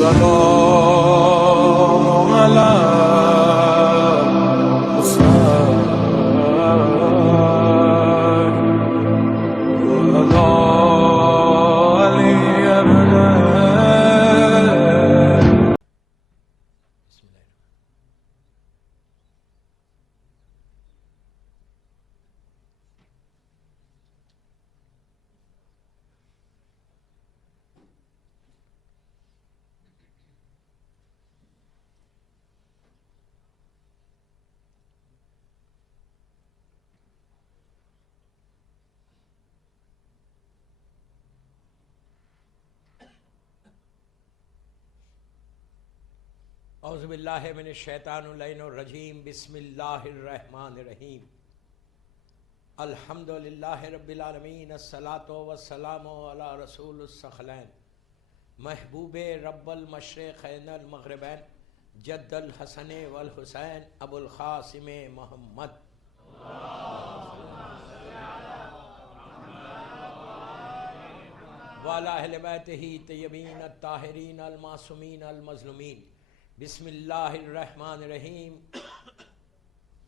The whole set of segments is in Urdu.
السلام على اعوذ باللہ من الشیطان اللعین الرجیم بسم اللہ الرحمن الرحیم الحمد للہ رب العالمین الصلاۃ والسلام علی رسول الثقلین محبوب رب المشرقین المغربین جد الحسن والحسین ابو القاسم محمد وعلی اہل بیتہ طیبین الطاہرین المعصومین المظلومین بسم اللہ الرحمن الرحیم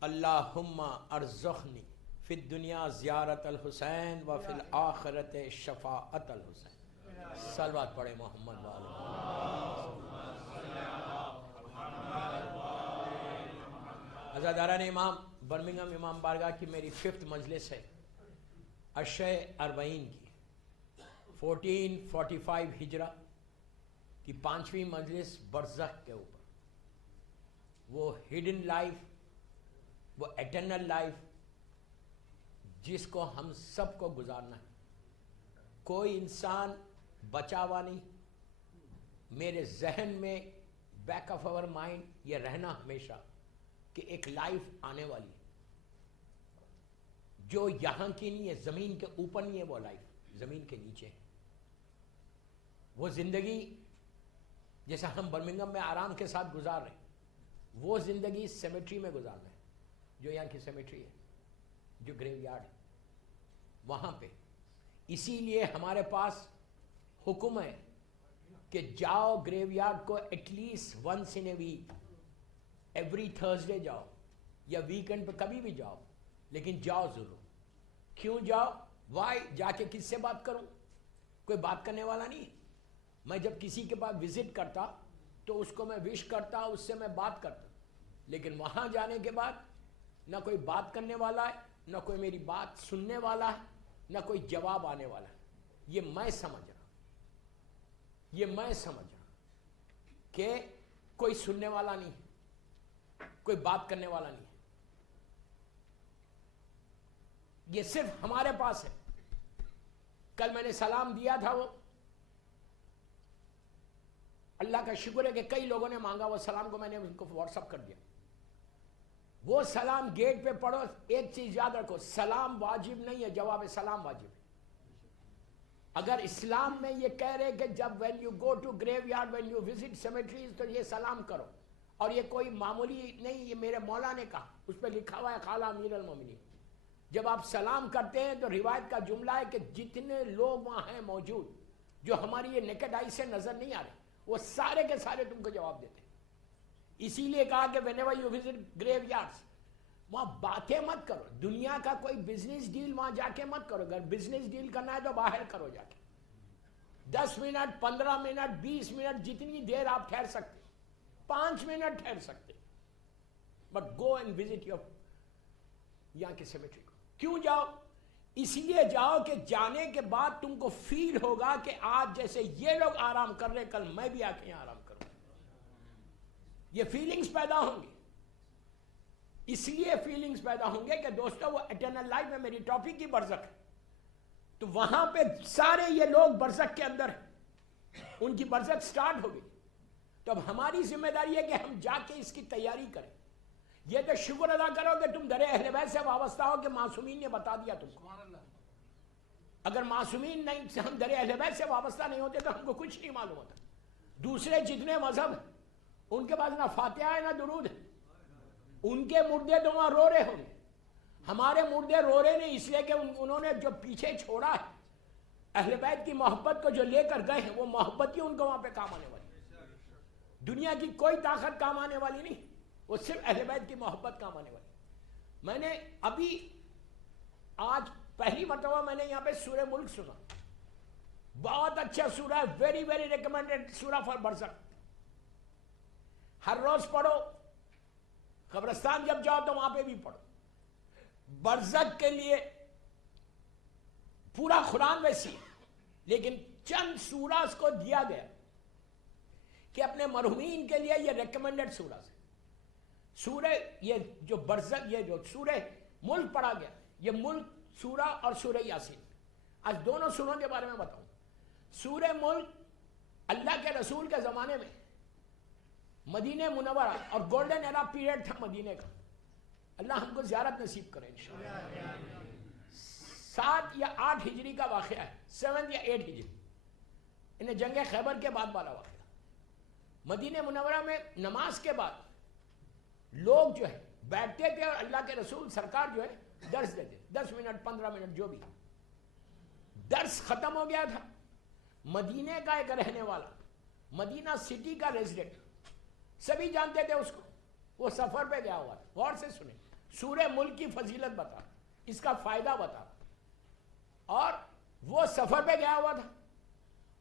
اللہم ارزقنی فی الدنیا زیارت الحسین وفی الآخرت شفاعت الحسین. صلوات پڑھے محمد والے. عزاداران امام برمنگھم امام بارگاہ کی میری 5th مجلس ہے عشرہ اربعین کی 1445 ہجرہ کی 5ویں مجلس برزخ کے اوپر. وہ ہڈن لائف، وہ ایٹرنل لائف جس کو ہم سب کو گزارنا ہے. کوئی انسان بچا ہوا نہیں. میرے ذہن میں بیک آف آور مائنڈ یہ رہنا ہمیشہ کہ ایک لائف آنے والی ہے جو یہاں کی نہیں ہے، زمین کے اوپر نہیں ہے. وہ لائف زمین کے نیچے ہے. وہ زندگی جیسا ہم برمنگھم میں آرام کے ساتھ گزار رہے ہیں، وہ زندگی سیمیٹری میں گزارنا ہے. جو یہاں کی سیمیٹری ہے، جو گریو یارڈ ہے، وہاں پہ. اسی لیے ہمارے پاس حکم ہے کہ جاؤ گریو یارڈ کو at least once in a week, every Thursday جاؤ یا ویکینڈ پہ کبھی بھی جاؤ، لیکن جاؤ ضرور. کیوں جاؤ؟ وائی؟ جا کے کس سے بات کروں؟ کوئی بات کرنے والا نہیں. میں جب کسی کے پاس وزٹ کرتا تو اس کو میں وش کرتا، اس سے میں بات کرتا، لیکن وہاں جانے کے بعد نہ کوئی بات کرنے والا ہے، نہ کوئی میری بات سننے والا ہے، نہ کوئی جواب آنے والا ہے. یہ میں سمجھ رہا کہ کوئی سننے والا نہیں، کوئی بات کرنے والا نہیں. یہ صرف ہمارے پاس ہے. کل میں نے سلام دیا تھا، وہ اللہ کا شکر ہے کہ کئی لوگوں نے مانگا. وہ سلام کو میں نے ان کو واٹس اپ کر دیا. وہ سلام گیٹ پہ پڑھو. ایک چیز یاد رکھو، سلام واجب نہیں ہے، جواب سلام واجب ہے. اگر اسلام میں یہ کہہ رہے کہ جب when you go to graveyard, when you visit cemeteries, تو یہ سلام کرو. اور یہ کوئی معمولی نہیں، یہ میرے مولا نے کہا، اس پہ لکھا ہوا ہے قال امیر المومنین. جب آپ سلام کرتے ہیں تو روایت کا جملہ ہے کہ جتنے لوگ وہاں ہیں موجود، جو ہماری یہ نیکڈ آئی سے نظر نہیں آ رہے، وہ سارے کے سارے تم کو جواب دیتے ہیں. اسی لیے کہا کہ whenever you visit graveyards، وہاں باتیں مت کرو. دنیا کا کوئی بزنس ڈیل وہاں جا کے مت کرو. اگر بزنس ڈیل کرنا ہے تو باہر کرو جا کے. 10 منٹ، 15 منٹ، 20 منٹ، جتنی دیر آپ ٹھہر سکتے، 5 منٹ ٹھہر سکتے، but go and visit your یہاں کے سیمیٹری کو. کیوں جاؤ؟ اس لیے جاؤ کہ جانے کے بعد تم کو فیل ہوگا کہ آج جیسے یہ لوگ آرام کر رہے، کل میں بھی آ کے یہاں آرام کروں. یہ فیلنگز پیدا ہوں گی. اس لیے فیلنگز پیدا ہوں گے کہ دوستو وہ ایٹرنل لائف میں میری ٹاپک کی برزخ ہے. تو وہاں پہ سارے یہ لوگ برزخ کے اندر ہیں، ان کی برزخ سٹارٹ ہوگی. تو اب ہماری ذمہ داری ہے کہ ہم جا کے اس کی تیاری کریں. یہ تو شکر ادا کرو کہ تم در اہل بیت سے وابستہ ہو، کہ معصومین نے بتا دیا تم کو. اگر معصومین نہیں، ہم در اہل بیت سے وابستہ نہیں ہوتے تو ہم کو کچھ نہیں معلوم ہوتا. دوسرے جتنے مذہب ہیں ان کے پاس نہ فاتحہ ہے نہ درود ہے. ان کے مردے تو وہاں رو رہے ہوں گے. ہمارے مردے رو رہے نہیں، اس لیے کہ انہوں نے جو پیچھے چھوڑا ہے اہل بیت کی محبت کو جو لے کر گئے ہیں، وہ محبت ہی ان کو وہاں پہ کام آنے والی. دنیا کی کوئی طاقت کام آنے والی نہیں، وہ صرف اہل بیت کی محبت کام آنے والی. میں نے ابھی آج پہلی مرتبہ میں نے یہاں پہ سورہ ملک سنا، بہت اچھا سورہ ہے، ویری ویری ریکمینڈڈ سورہ فار برزخ. ہر روز پڑھو، قبرستان جب جاؤ تو وہاں پہ بھی پڑھو. برزخ کے لیے پورا قرآن ویسی، لیکن چند سورہ اس کو دیا گیا کہ اپنے مرحومین کے لیے یہ ریکمینڈڈ سورہ سے. سورہ یہ جو برزخ، یہ جو سورہ ملک پڑھا گیا، یہ ملک سورہ اور سورہ یاسین، آج دونوں سوروں کے بارے میں بتاؤں. سورہ ملک اللہ کے رسول کے زمانے میں مدینہ منورہ اور گولڈن ایرا پیریڈ تھا مدینہ کا. اللہ ہم کو زیارت نصیب کرے انشاءاللہ. 7 یا 8 ہجری کا واقعہ ہے، 7 یا 8 ہجری، انہیں جنگ خیبر کے بعد والا واقعہ. مدینہ منورہ میں نماز کے بعد لوگ جو ہے بیٹھتے تھے اور اللہ کے رسول سرکار جو ہے درس دیتے، 10 منٹ 15 منٹ جو بھی. درس ختم ہو گیا تھا. مدینہ کا ایک رہنے والا، مدینہ سٹی کا ریزیڈنٹ، سبھی جانتے تھے اس کو، وہ سفر پہ گیا ہوا. غور سے سنیں، سورہ ملک کی فضیلت بتا، اس کا فائدہ بتا. اور وہ سفر پہ گیا ہوا تھا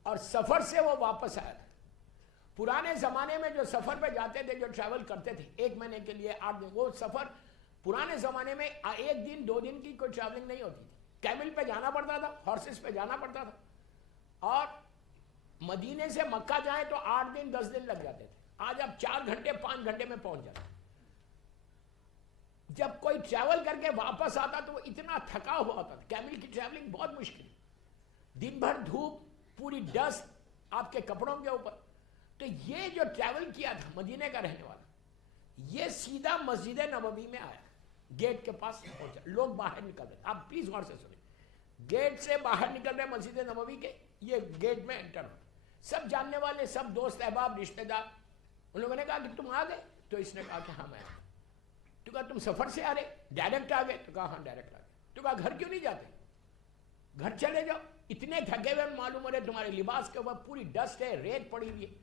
اور سفر سے وہ واپس آیا تھا. پرانے زمانے میں جو سفر پہ جاتے تھے، جو ٹریول کرتے تھے 1 مہینے کے لیے 8 دن، وہ سفر پرانے زمانے میں 1 دن 2 دن کی کوئی ٹریولنگ نہیں ہوتی تھی. کیمل پہ جانا پڑتا تھا، ہارسز پہ جانا پڑتا تھا. اور مدینے سے مکہ جائیں تو 8 دن 10 دن لگ جاتے تھے. آج آپ 4 گھنٹے 5 گھنٹے میں پہنچ جاتے. جب کوئی ٹریول کر کے واپس آتا تو وہ اتنا تھکا ہوا ہوتا تھا. کیمل کی ٹریولنگ بہت مشکل ہے، دن بھر دھوپ، پوری ڈسٹ آپ کے کپڑوں کے اوپر. تو یہ جو ٹریول کیا تھا مدینے کا رہنے والا، یہ سیدھا مسجد نبوی میں آیا، گیٹ کے پاس پہنچا. لوگ باہر نکل رہے، آپ پلیز غور سے سنیں، گیٹ سے باہر نکل رہے مسجد نبوی کے، یہ گیٹ میں انٹر ہو. سب جاننے والے، سب دوست احباب رشتہ دار. ان لوگوں نے کہا کہ تم آ گئے؟ تو اس نے کہا کہ ہاں میں آ گیا. تو کہا تم سفر سے آ رہے ڈائریکٹ آ گئے؟ تو کہا ہاں ڈائریکٹ آ گئے. تو کہا گھر کیوں نہیں جاتے؟ گھر چلے جاؤ، اتنے تھکے ہوئے معلوم ہو رہے، تمہارے لباس کے اوپر پوری ڈسٹ ہے، ریت پڑی ہوئی ہے.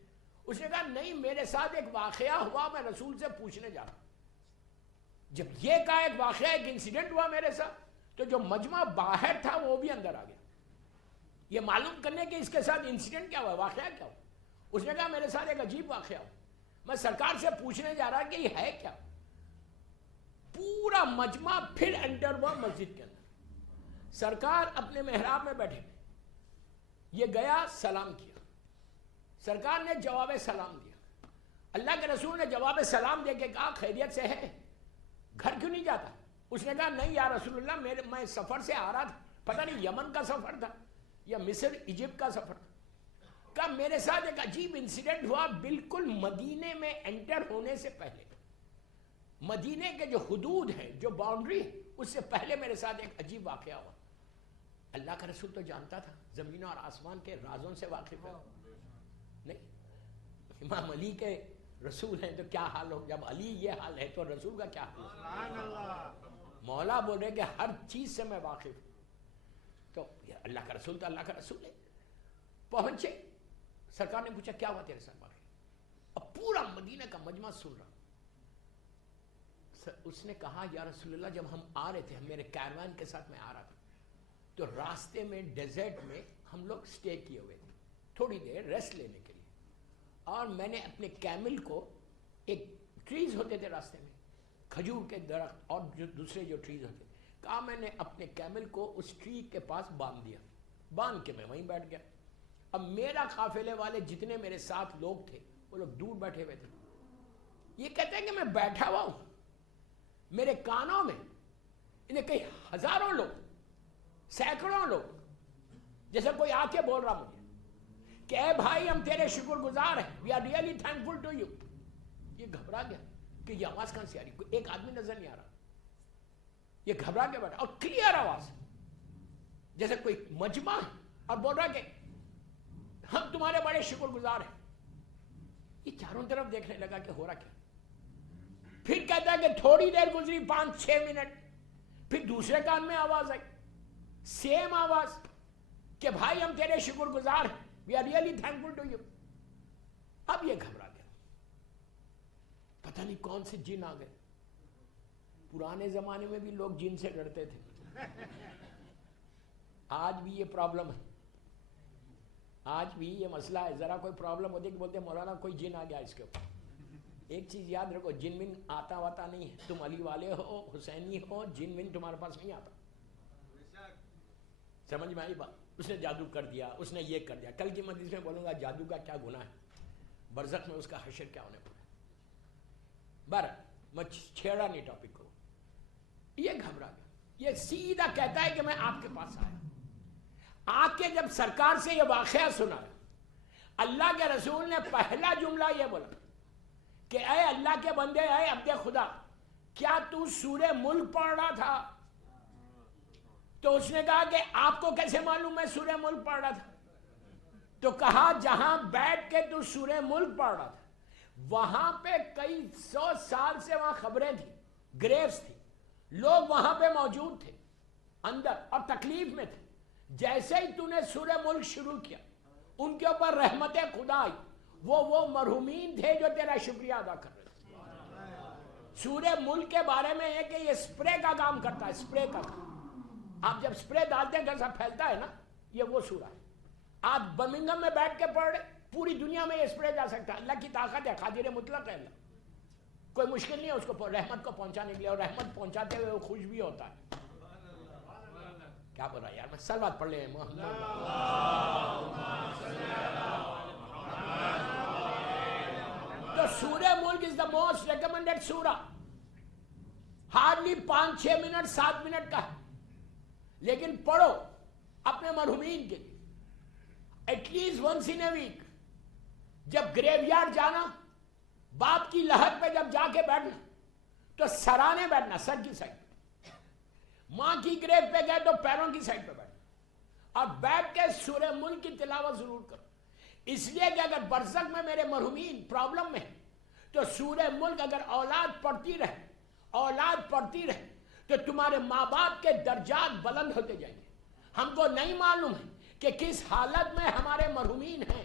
اس نے کہا نہیں، میرے ساتھ ایک واقعہ ہوا، میں رسول سے پوچھنے جا رہا ہوں. جب یہ کہا ایک واقعہ، ایک انسیڈنٹ ہوا میرے ساتھ، تو جو مجمع باہر تھا وہ بھی اندر آ گیا، یہ معلوم کرنے کہ اس کے ساتھ انسیڈنٹ کیا ہوا، واقعہ کیا ہوا. اس نے کہا میرے ساتھ ایک عجیب واقعہ ہوا، میں سرکار سے پوچھنے جا رہا کہ یہ ہے کیا. پورا مجمع پھر انٹر ہوا مسجد کے اندر. سرکار اپنے محراب میں بیٹھے، یہ گیا سلام کیا، سرکار نے جواب سلام دیا. اللہ کے رسول نے جواب سلام دے کے کہا خیریت سے ہے، گھر کیوں نہیں جاتا؟ اس نے کہا نہیں یا رسول اللہ، میں سفر سے آ رہا تھا، پتہ نہیں یمن کا سفر تھا یا مصر ایجپٹ کا سفر تھا. کہا میرے ساتھ ایک عجیب انسیڈنٹ ہوا، بالکل مدینے میں انٹر ہونے سے پہلے، مدینے کے جو حدود ہیں، جو باؤنڈری ہے، اس سے پہلے میرے ساتھ ایک عجیب واقعہ ہوا. اللہ کا رسول تو جانتا تھا، زمین اور آسمان کے رازوں سے واقف ہے. نہیں، امام علی کے رسول ہیں تو کیا حال ہو، جب علی یہ حال ہے تو رسول کا کیا حال. مولا بول رہے کہ ہر چیز سے میں واقف ہوں. تو اللہ کا رسول تو اللہ کا رسول ہے. پہنچے، سرکار نے پوچھا کیا ہوا تیرے ساتھ واقعہ. اب پورا مدینہ کا مجمع سن رہا. اس نے کہا یا رسول اللہ، جب ہم آ رہے تھے، میرے کیروان کے ساتھ میں آ رہا تھا، تو راستے میں ڈیزرٹ میں ہم لوگ سٹے کیے ہوئے تھے تھوڑی دیر ریسٹ لینے کے لیے. اور میں نے اپنے کیمل کو، ایک ٹریز ہوتے تھے راستے میں، کھجور کے درخت اور جو دوسرے جو ٹریز ہوتے، کہا میں نے اپنے کیمل کو اس ٹری کے پاس باندھ دیا، باندھ کے میں وہیں بیٹھ گیا. اب میرا قافلے والے جتنے میرے ساتھ لوگ تھے وہ لوگ دور بیٹھے ہوئے تھے. یہ کہتے ہیں کہ میں بیٹھا ہوا ہوں، میرے کانوں میں انہیں کئی ہزاروں لوگ، سینکڑوں لوگ، جیسے کوئی آ کے بول رہا مجھے کہ اے بھائی ہم تیرے شکر گزار ہیں، we are really thankful to you. یہ گھبرا گیا کہ یہ آواز کہاں سے آ رہی، ایک آدمی نظر نہیں آ رہا. یہ گھبرا کے بیٹھا اور کلیئر آواز جیسے کوئی مجمع ہے اور بول رہا کہ ہم تمہارے بڑے شکر گزار ہیں. یہ چاروں طرف دیکھنے لگا کہ ہو رہا کیا. پھر کہتا ہے کہ تھوڑی دیر گزری، 5-6 منٹ، پھر دوسرے کان میں آواز آئی، سیم آواز کہ بھائی ہم تیرے شکر گزار ہیں، we are really thankful to you. اب یہ گھبرا گیا. پتہ نہیں کون سے جن آ گئے. پرانے زمانے میں بھی لوگ جن سے ڈرتے تھے, آج بھی یہ پرابلم ہے, آج بھی یہ مسئلہ ہے. ذرا کوئی پرابلم ہوتی ہے کہ بولتے ہیں مولانا کوئی جن آ گیا اس کے اوپر. ایک چیز یاد رکھو, جن من آتا واتا نہیں ہے. تم علی والے ہو, حسینی ہو, جن من تمہارے پاس نہیں آتا. سمجھ میں آئی بات؟ اس نے جادو کر دیا, اس نے یہ کر دیا. کل کی مجلس میں بولوں گا جادو کا کیا گناہ ہے, برزخ میں اس کا حشر کیا ہونے پڑا. میں چھیڑا نہیں ٹاپک کو. یہ گھبرا گیا, یہ سیدھا کہتا ہے کہ میں آپ کے پاس آیا. آ کے جب سرکار سے یہ واقعہ سنا, اللہ کے رسول نے پہلا جملہ یہ بولا کہ اے اللہ کے بندے, اے عبد خدا, کیا تو سورہ ملک پڑھ رہا تھا؟ تو اس نے کہا کہ آپ کو کیسے معلوم میں سورہ ملک پڑھ رہا تھا؟ تو کہا جہاں بیٹھ کے تو سورہ ملک پڑھ رہا تھا, وہاں پہ کئی 100 سال سے وہاں خبریں تھیں, گریوز تھی, لوگ وہاں پہ موجود تھے اندر اور تکلیف میں تھے. جیسے ہی تو نے سورہ ملک شروع کیا, ان کے اوپر رحمت خدا آئی. وہ مرحومین تھے جو تیرا شکریہ ادا کر رہے تھے. سورہ ملک کے بارے میں ہے کہ یہ سپرے کا کام کرتا ہے, سپرے کا کام. آپ جب سپرے ڈالتے ہیں کیسا پھیلتا ہے نا, یہ وہ سورہ ہے. آپ برمنگھم میں بیٹھ کے پڑھ رہے, پوری دنیا میں یہ سپرے جا سکتا ہے. اللہ کی طاقت ہے, قادر مطلق ہے اللہ. کوئی مشکل نہیں ہے اس کو رحمت کو پہنچانے کے لیے, اور رحمت پہنچاتے ہوئے وہ خوش بھی ہوتا ہے. کیا بول رہا ہے یار, میں صلوات پڑھ لیں محمد. تو سورہ ملک از دا موسٹ ریکمنڈیڈ سورہ. ہارڈلی 5-6 منٹ 7 منٹ کا ہے, لیکن پڑھو اپنے مرحومین کے لیے. At least once in a week جب گریو یارڈ جانا, باپ کی لحد پہ جب جا کے بیٹھنا تو سرانے بیٹھنا, سر کی سائڈ. ماں کی گریو پہ گئے تو پیروں کی سائڈ پہ بیٹھنا, اور بیٹھ کے سورہ ملک کی تلاوت ضرور کرو. اس لیے کہ اگر برزخ میں میرے مرحومین پرابلم میں تو سورہ ملک اگر اولاد پڑھتی رہے تو تمہارے ماں باپ کے درجات بلند ہوتے جائیں گے. ہم کو نہیں معلوم ہے کہ کس حالت میں ہمارے مرحومین ہیں.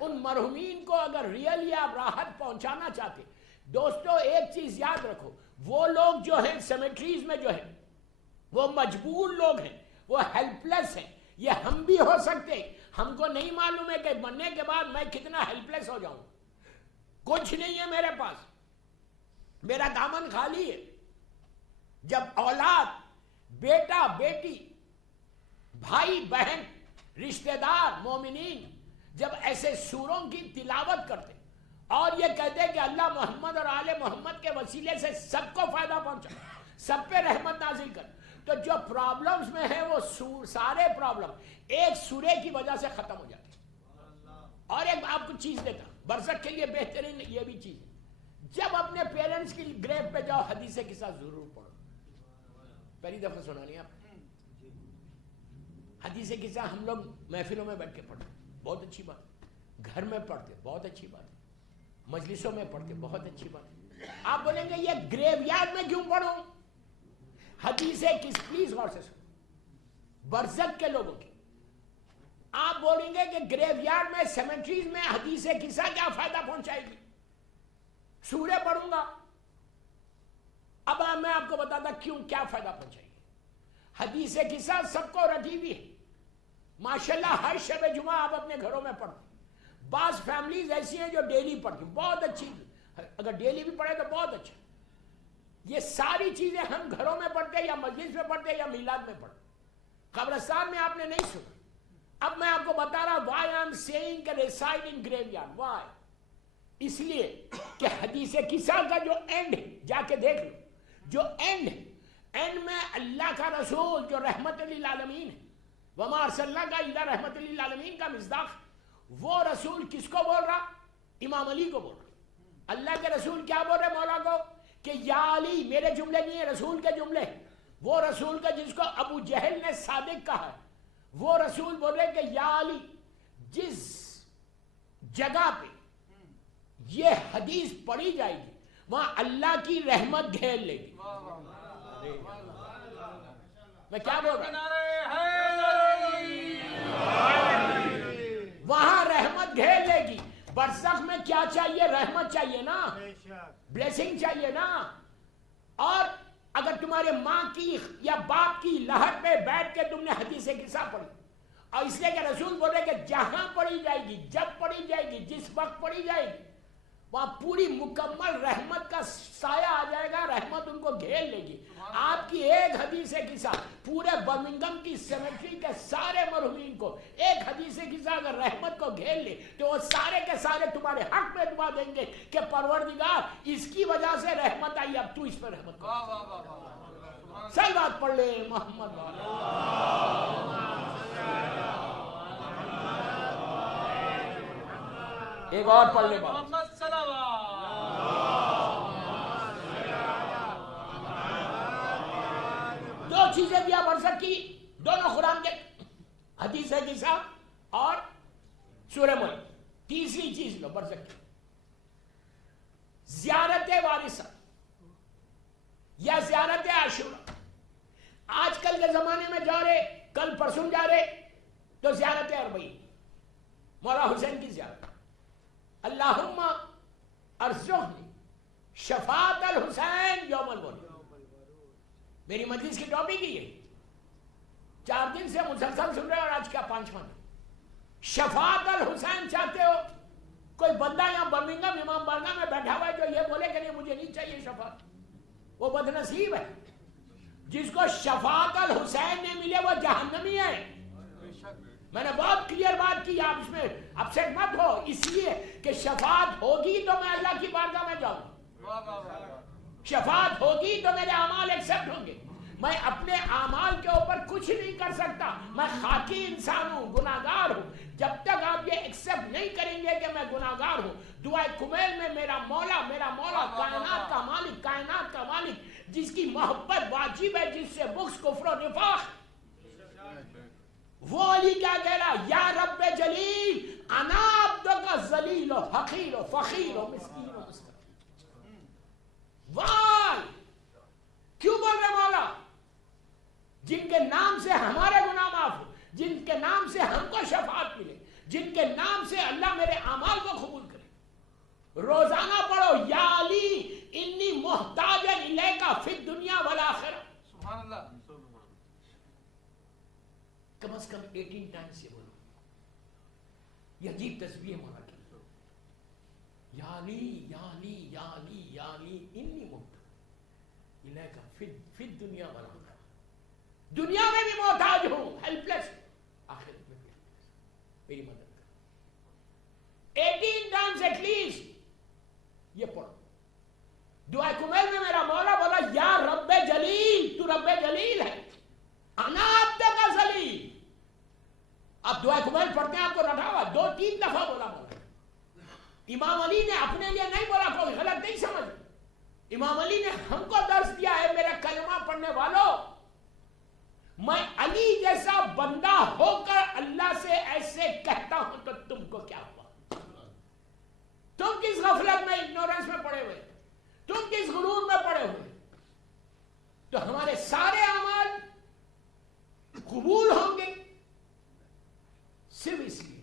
ان مرحومین کو اگر ریئلی آپ راحت پہنچانا چاہتے, دوستو ایک چیز یاد رکھو, وہ لوگ جو ہیں سیمیٹریز میں جو ہیں وہ مجبور لوگ ہیں, وہ ہیلپ لیس ہیں. یہ ہم بھی ہو سکتے ہیں. ہم کو نہیں معلوم ہے کہ مرنے کے بعد میں کتنا ہیلپ لیس ہو جاؤں. کچھ نہیں ہے میرے پاس, میرا دامن خالی ہے. جب اولاد, بیٹا بیٹی, بھائی بہن, رشتہ دار, مومنین جب ایسے سوروں کی تلاوت کرتے اور یہ کہتے کہ اللہ محمد اور آل محمد کے وسیلے سے سب کو فائدہ پہنچا, سب پہ رحمت نازل کر, تو جو پرابلمز میں ہیں وہ سارے پرابلم ایک سورے کی وجہ سے ختم ہو جاتے ہیں. اور ایک آپ کو چیز دیتا, برزخ کے لیے بہترین یہ بھی چیز ہے, جب اپنے پیرنٹس کی گریو پہ جاؤ حدیث کے ساتھ ضرور پڑھو. پہلی دفعہ سنا نہیں آپ, حدیث کے ساتھ ہم لوگ محفلوں میں بیٹھ کے پڑھتے, بہت اچھی بات. گھر میں پڑھتے, بہت اچھی بات. مجلسوں میں پڑھتے, بہت اچھی بات. آپ بولیں گے یہ گریو یارڈ میں کیوں پڑھوں؟ حدیث کس, پلیز غور سے سنو, برزخ کے لوگوں کی. آپ بولیں گے کہ گریو یارڈ میں, سیمیٹریز میں حدیث قصہ کیا فائدہ پہنچائے گی؟ سورہ پڑھوں گا. اب میں آپ کو بتاتا کیوں, کیا فائدہ پہنچائے گی. حدیث قصہ سب کو رٹی ہوئی ہے ماشاءاللہ, ہر شب جمعہ آپ اپنے گھروں میں پڑھتے. بعض فیملیز ایسی ہیں جو ڈیلی پڑھتی, بہت اچھی, اگر ڈیلی بھی پڑھے تو بہت اچھا. یہ ساری چیزیں ہم گھروں میں پڑھتے, یا مسجد میں پڑھتے, یا میلاد میں پڑھتے. قبرستان میں آپ نے نہیں سنا. اب میں آپ کو بتا رہا why I am saying کہ reside in graveyard. Why? اس لیے کہ حدیث قصہ کا جو اینڈ ہے, جا کے دیکھ لو, جو اینڈ ہے, اینڈ میں اللہ کا رسول جو رحمت للعالمین ہے, وما ارسلناک الا رحمت للعالمین کا مصداق, وہ رسول کس کو بول رہا؟ امام علی کو بول رہا. اللہ کے رسول کیا بول رہے مولا کو کہ یا علی, میرے جملے نہیں ہیں, رسول کے جملے. وہ رسول کا جس کو ابو جہل نے صادق کہا ہے, وہ رسول بول رہے کہ یا علی, جس جگہ پہ یہ حدیث پڑھی جائے گی وہاں اللہ کی رحمت گھیر لے گی. میں کیا بول رہا ہوں, وہاں رحمت گھیر لے گی. برزخ میں کیا چاہیے؟ رحمت چاہیے نا، بلیسنگ چاہیے نا. اور اگر تمہارے ماں کی یا باپ کی لہر پہ بیٹھ کے تم نے حدیث قصہ پڑھی، اور اس لیے کہ رسول بول رہے کہ جہاں پڑھی جائے گی، جب پڑھی جائے گی، جس وقت پڑھی جائے گی، وہاں پوری مکمل رحمت کا سایہ آ جائے گا، رحمت ان کو گھیر لے گی. آپ کی ایک حدیث قصہ پورے برمنگھم کی سیمیٹری کے سارے مرحومین کو، ایک حدیث قصہ اگر رحمت کو گھیر لے تو وہ سارے کے سارے تمہارے حق میں دعا دیں گے کہ پروردگار اس کی وجہ سے رحمت آئی، اب تو اس پہ رحمت کر. صلوات پڑھ لے محمد ایک اور پڑھ لے محمد صلوات. دو چیزیں دیا برزخ کی، دونوں قرآن کے حدیث قصہ اور سورہ ملک. تیسری چیز لو برزخ کی، زیارت وارثہ یا زیارت عاشورہ. آج کل کے زمانے میں جا رہے، کل پرسوں جا رہے تو زیارت اربعین، مولا حسین کی زیارت. اللہم ارزقنی شفاعت الحسین یوم الورود. میری مجلس کی ٹاپک ہی ہے، 4 دن سے مسلسل سن رہے اور آج کیا 5واں دن. شفاعت الحسین چاہتے ہو؟ کوئی بندہ یہاں برمنگھم امام بارگاہ میں بیٹھا ہوا ہے جو یہ بولے کہ نہیں مجھے نہیں چاہیے شفاعت، وہ بدنصیب ہے. جس کو شفاعت الحسین نے ملے وہ جہنمی ہے. میں نے بہت کلیئر بات کی، آپ اس میں اپسیٹ مت ہو، اس لیے کہ شفاعت ہوگی تو میں اللہ کی بارگاہ میں جاؤں، شفاعت ہوگی تو میرے اعمال ایکسپٹ ہوں گے. میں اپنے اعمال کے اوپر کچھ نہیں کر سکتا، میں خاکی انسان ہوں، گناہگار ہوں. جب تک آپ یہ ایکسپٹ نہیں کریں گے کہ میں گناہگار ہوں، دعائے کمیل میں میرا مولا کائنات کا مالک، کائنات کا مالک جس کی محبت واجب ہے، جس سے بغض کفر و نفاق، وہ علی کیا کہہ رہا؟ یا رب جلیل انا عبدک ذلیل و حقیر و فقیر و مسکین و مستقیم. وائی کیوں بول رہے مولا؟ جن کے نام سے ہمارے گناہ معاف ہو، جن کے نام سے ہم کو شفاعت ملے، جن کے نام سے اللہ میرے اعمال کو قبول کرے. روزانہ پڑھو یا علی انی محتاج الیک فی الدنیا والآخرہ. سبحان اللہ. کم از کم 18 ٹائمز یہ بولو. یہ عجیب تسبیح مولا کی، یا علی یا علی یا علی یا علی انی محتاج الیک فی الدنیا والآخرہ. دنیا میں بھی محتاج ہوں، ہیلپ لیس، آخرت میں بھی میری مدد کر. 18 ٹائمز ایٹ لیسٹ یہ پڑھو. دعائے کمیل میں میرا مولا بولا یا رب جلیل، تو رب جلیل ہے، انا عبدک ذلیل. آپ دعائے کمیل پڑھتے ہیں، آپ کو رٹا ہوا 2-3 دفعہ بولا مولا. امام علی نے اپنے لیے نہیں بولا، کوئی غلط نہیں سمجھ. امام علی نے ہم کو درس دیا ہے، میرا کلمہ پڑھنے والوں، میں علی جیسا بندہ ہو کر اللہ سے ایسے کہتا ہوں تو تم کو کیا ہوا؟ تم کس غفلت میں، اگنورنس میں پڑے ہوئے، تم کس غرور میں پڑے ہوئے؟ تو ہمارے سارے اعمال قبول ہوں گے صرف اس لیے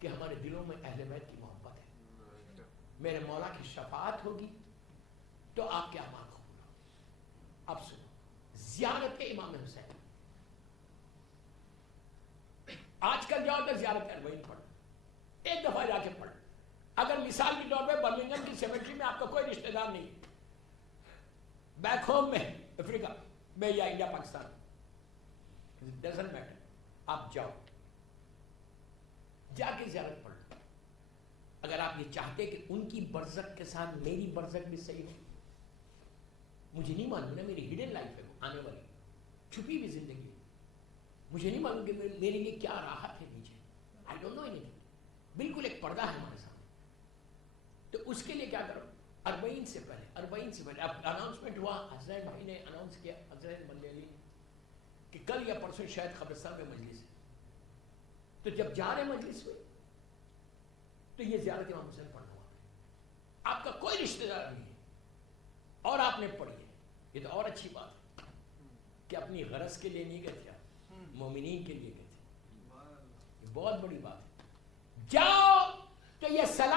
کہ ہمارے دلوں میں اہل بیت کی محبت ہے. میرے مولا کی شفاعت ہوگی تو آپ کے اعمال قبول ہوں گے. اب سنو، زیارت امام حسین. آج کل جاؤ تو زیارت اربعین پڑھ، ایک دفعہ جا کے پڑھ. اگر مثال کے طور پہ برمنگھم کی سیمیٹری میں آپ کا کوئی رشتہ دار نہیں، بیک ہوم میں افریقہ میں یا انڈیا پاکستان، ڈزنٹ میٹر، آپ جاؤ، جا کے زیارت پڑھ. اگر آپ یہ چاہتے کہ ان کی برزخ کے ساتھ میری برزخ بھی صحیح ہو، مجھے نہیں معلوم نا، میری ہڈن لائف ہے آنے والی، چھپی ہوئی زندگی، مجھے نہیں معلوم کہ میرے لیے کیا راحت ہے نیچے. I don't know anything. بالکل ایک پردہ ہے ہمارے سامنے. تو اس کے لیے کیا کرو؟ 40 سے پہلے اب اناؤنسمنٹ ہوا، حسین بھائی نے اناؤنس کیا، حسین ملیلی، کہ کل یا پرسوں شاید قبرستان میں مجلس ہے. تو جب جا رہے مجلس میں تو یہ زیارت امام حسین پڑھنا ہوا. آپ کا کوئی رشتہ دار نہیں ہے اور آپ نے پڑھی ہے، یہ تو اور اچھی بات ہے کہ اپنی غرض کے لیے نہیں گئے تھے، مومنین کے لیے گئے تھے. یہ بہت بڑی بات ہے. جاؤ تو یہ سلام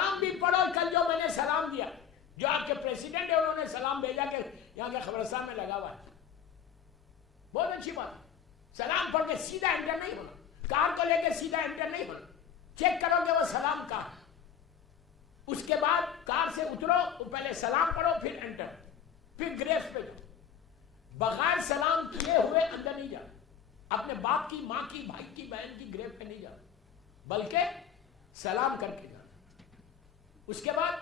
جو آپ کے پریسیڈنٹ ہے انہوں نے سلام بھیجا کہ یہاں کے قبرستان میں لگا ہوا ہے. بہت اچھی بات ہے. سلام پڑھ کے سیدھا انٹر نہیں ہونا, کار کو لے کے سیدھا انٹر نہیں ہونا, چیک کرو کہ وہ سلام کہاں ہے. اس کے بعد کار سے اترو, پہلے سلام پڑھو پھر انٹر, پھر گریف پہ جاؤ. بغیر سلام کیے ہوئے اندر نہیں جانا. اپنے باپ کی, ماں کی, بھائی کی, بہن کی گریف پہ نہیں جانا, بلکہ سلام کر کے جانا. اس کے بعد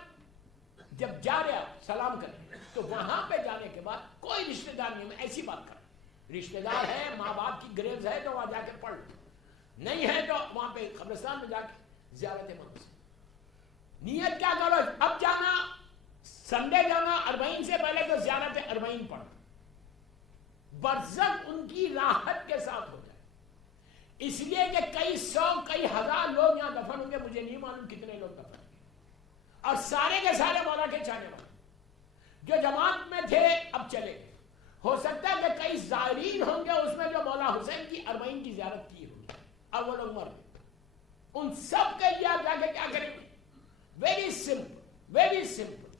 جب جا رہے آپ سلام کریں تو وہاں پہ جانے کے بعد کوئی رشتہ دار نہیں, میں ایسی بات کر, رشتہ دار ہے, ماں باپ کی گریوز ہے تو وہاں جا کے پڑھ لو, نہیں ہے تو وہاں پہ قبرستان میں جا کے زیارت منزل. نیت کیا کرو, اب جانا سنڈے جانا 40 سے پہلے تو زیارت 40 پڑھو, برزخ ان کی راحت کے ساتھ ہو جائے. اس لیے کہ کئی 100 کئی 1000 لوگ یہاں دفن ہوں گے, مجھے نہیں معلوم کتنے لوگ دفن ہوں گے, اور سارے کے سارے مولا کے چاہنے والے جو جماعت میں تھے اب چلے گئے. ہو سکتا ہے کہ کئی زائرین ہوں گے اس میں جو مولا حسین کی 40 کی زیارت کی ہوگی اور وہ لوگ مر گئے. ان سب کے لیے آپ جا کے کیا کریں گے؟ Very simple, very simple.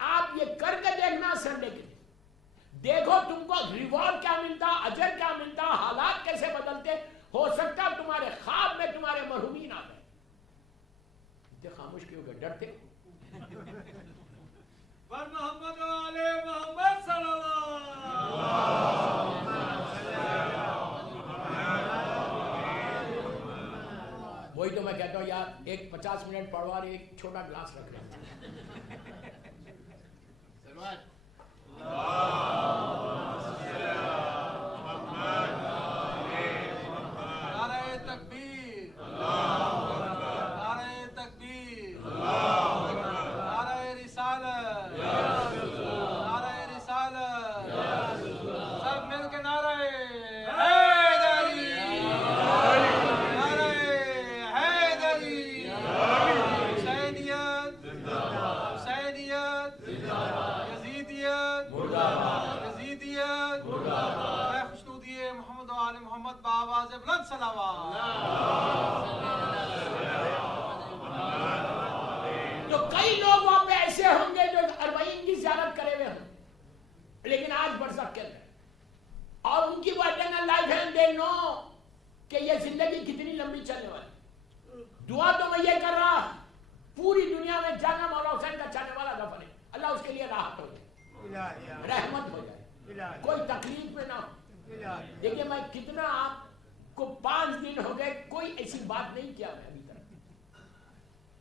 آپ یہ کر کے دیکھنا سنڈے کے دن, دیکھو تم کو ریوارڈ کیا ملتا, اجر کیا ملتا, حالات کیسے بدلتے. ہو سکتا ہے تمہارے خواب میں تمہارے مرحومین آ گئے. اتنے خاموش کیوں گئے, ڈرتے؟ محمد علی محمد صلی وہی تو میں کہتا ہوں یار, ایک 50 منٹ پڑھوا رہی, ایک چھوٹا گلاس رکھ رہا. نعرہ تکبیر, نعرہ تکبیر, نعرہ رسالت, نعرہ رسالت, سب مل کے نعرہ حیدری, نعرہ حیدری, حسینیت, حسینیت, یزیدیت, یزیدیت, اے خوشنودی محمد و آل محمد بآواز بلند صلوات. تو کئی لوگ وہاں پہ ایسے ہوں گے جو 40 کی زیارت کرے ہوئے ہوں, لیکن آج برزخ کے اندر, اور ان کی وہ اٹرنل لائف ہے, دے نو کہ یہ زندگی کتنی لمبی چلنے والی. دعا تو میں یہ کر رہا, پوری دنیا میں جانا مولا حسین کا چاہنے والا دفن ہے, اللہ اس کے لیے راحت ہو جائے, رحمت ہو جائے, کوئی تکلیف میں نہ ہو. دیکھیے میں کتنا آپ کو 5 دن ہو گئے, کوئی ایسی بات نہیں کیا میں ابھی تک,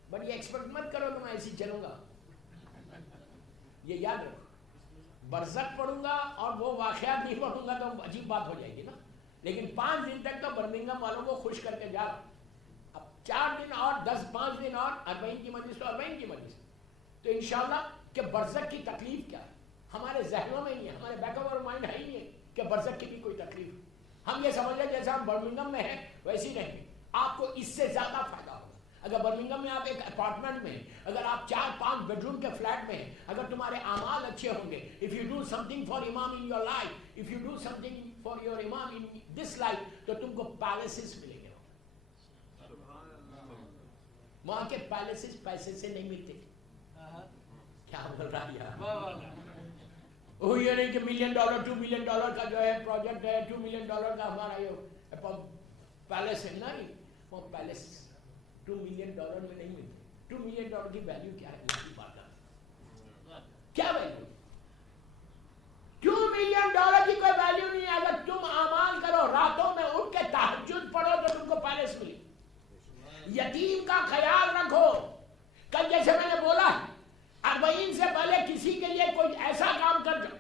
بٹ یہ ایکسپیکٹ مت کرو کہ میں ایسی چلوں گا. یہ یاد رکھو, برزخ پڑھوں گا اور وہ واقعات نہیں پڑھوں گا تو عجیب بات ہو جائے گی نا. لیکن 5 دن تک تو برمنگھم والوں کو خوش کر کے جا رہا. اب 4 دن اور 5 دن اور 40 کی مجلس تو 40 کی مجلس, تو انشاءاللہ کہ برزخ کی تکلیف کیا ہے ہمارے ذہنوں میں نہیں ہے, ہمارے بیک آف مائنڈ ہے ہی نہیں کہ برزخ کی بھی کوئی تکلیف. ہم یہ سمجھ لیں جیسے ہم برمنگھم میں ہیں ویسے ہی رہیں گے. آپ کو اس سے زیادہ فائدہ ہوگا اگر برمنگھم میں آپ ایک اپارٹمنٹ میں ہیں, اگر آپ 4-5 بیڈ روم کے فلیٹ میں ہیں, اگر تمہارے اعمال اچھے ہوں گے, if you do something for امام in your life, if you do something for your امام in this life, تو تم کو پیلسز ملیں گے. وہاں کے پیلسز پیسے سے نہیں ملتے. کیا بول رہا ہے وہ یہ نہیں کہ $1 ملین $2 ملین کا جو ہے پروجیکٹ ہے, $2 ملین کا ہمارا یہ پیلس ہے. نہیں, وہ پیلس $2 ملین میں نہیں ملتے. $2 ملین کی ویلیو کیا ہے, اس کی بات ہے کیا ویلیو. $2 ملین کی کوئی ویلیو نہیں ہے. اگر تم اعمال کرو, راتوں میں اٹھ کے تہجد پڑھو تو تم کو پیلس ملی. یتیم کا خیال رکھو. کل جیسے میں نے بولا 40 سے پہلے کسی کے لیے کوئی ایسا کام کر دو,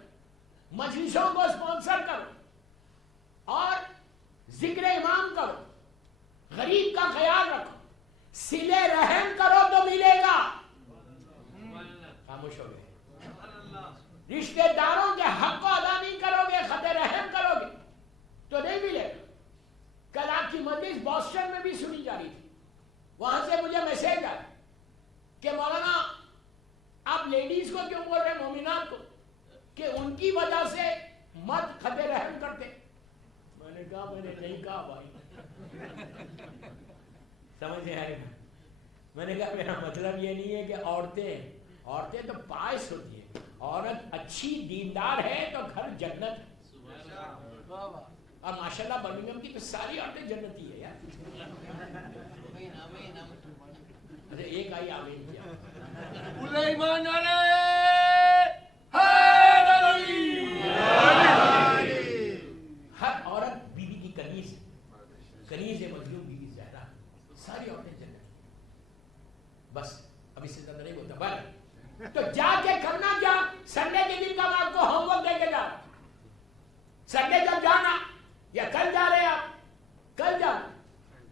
مجلسوں کو اسپانسر کرو اور ذکر امام کرو, غریب کا خیال رکھو, صلہ رحم کرو تو ملے گا. خاموش ہو گئے. رشتہ داروں کے حق کو ادا نہیں کرو گے, خط رحم کرو گے تو نہیں ملے گا. کل آپ کی مجلس بوسٹن میں بھی سنی جا رہی تھی, وہاں سے مجھے میسج آیا کہ مولانا آپ لیڈیز کو کیوں بول رہے ہیں, مومنات کو, کہ ان کی وجہ سے مرد خط رحم کرتے. میں نے کہا میں نے نہیں کہا بھائی, سمجھ نہیں آئے گا. میں نے کہا میرا مطلب یہ نہیں ہے کہ عورتیں عورتیں تو پائس ہوتی ہیں. عورت اچھی دیندار ہے تو گھر جنت ہے. اور ماشاءاللہ برمنگھم کی تو ساری عورتیں جنتی ہے یار. ایک آئی آمین کیا. سلیمان ہر عورت بیوی کی کنیز ہے. کنیز ہے مظلوم بیوی زہرا. ساری عورتیں جنت. بس اب اس سے زیادہ نہیں ہوتا. بس تو جا کے کرنا کیا؟ سنڈے کے دن کا آپ کو ہوم ورک دے کے جا. سنڈے جب جانا یا کل جا رہے آپ, کل جانا.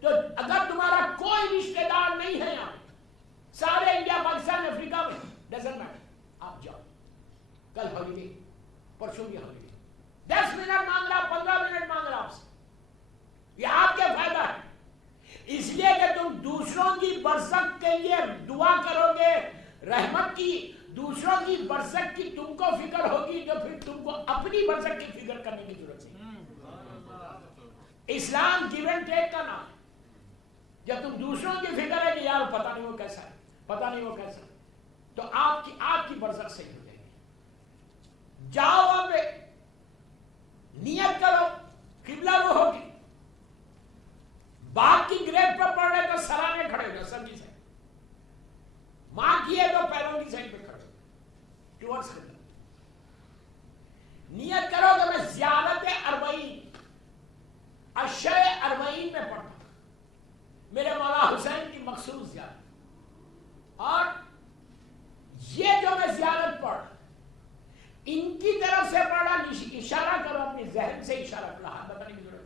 تو اگر تمہارا کوئی رشتہ دار نہیں ہے یہاں, سارے انڈیا پاکستان افریقہ میں ڈزنٹ میٹر, آپ جاؤ. کل ہالیڈے, پرسوں بھی ہالیڈے. 10 منٹ مانگ رہا, 15 منٹ مانگ رہا آپ سے. یہ آپ کے فائدہ ہے. اس لیے کہ تم دوسروں کی برزخ کے لیے دعا کرو گے رحمت کی, دوسروں کی برزخ کی تم کو فکر ہوگی تو پھر تم کو اپنی برزخ کی فکر کرنے کی ضرورت نہیں. اسلام گیو اینڈ ٹیک کا نام ہے. جب تم دوسروں کی فکر ہے کہ یار پتہ نہیں وہ کیسا ہے, پتہ نہیں وہ کیسا ہے, تو آپ کی برزخ صحیح ہو جائے گی. جاؤ وہاں پہ نیت کرو, قبلہ وہ ہوگی. باپ کی گریب پر پڑ رہے تو سرانے کھڑے ہو جاؤ, سر کی سائڈ. ماں کی ہے تو پیروں کی سائڈ پہ کھڑے ہو ٹورڈز قبلہ. نیت کرو کہ میں زیارت اربعین, اشع اربعین میں پڑھتا ہوں, میرے مولا حسین کی مخصوص زیارت. اور یہ جو میں زیارت پڑھ ان کی طرف سے پڑھا, اشارہ کرو اپنے ذہن سے, اشارہ کرو, ہاتھ بتانے کی ضرورت.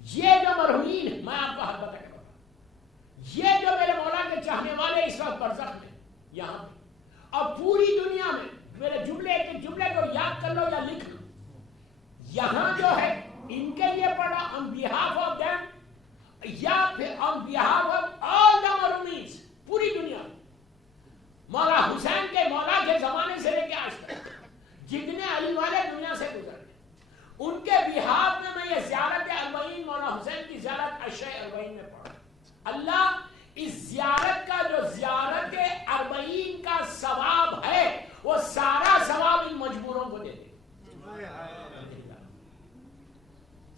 یہ جو مرحومین, میں آپ کو ہاتھ بتا کے بتا, یہ جو میرے مولا کے چاہنے والے اس وقت برزخ میں یہاں پہ اور پوری دنیا میں, میرے جملے کے جملے کو یاد کر لو یا لکھ لو. یہاں جو ہے ان کے لیے پڑھا on behalf of them, یا پھر on behalf of all the مرحومین پوری دنیا میں. مولا حسین کے, مولا کے زمانے سے لے کے آج تک جتنے علی والے دنیا سے گزر گئے, ان کے بہاف میں یہ زیارت اربعین, مولا حسین کی زیارت اشع اربعین میں پڑھا. اللہ اس زیارت کا جو زیارت اربعین کا ثواب ہے وہ سارا ثواب ان مجبوروں کو دے دے,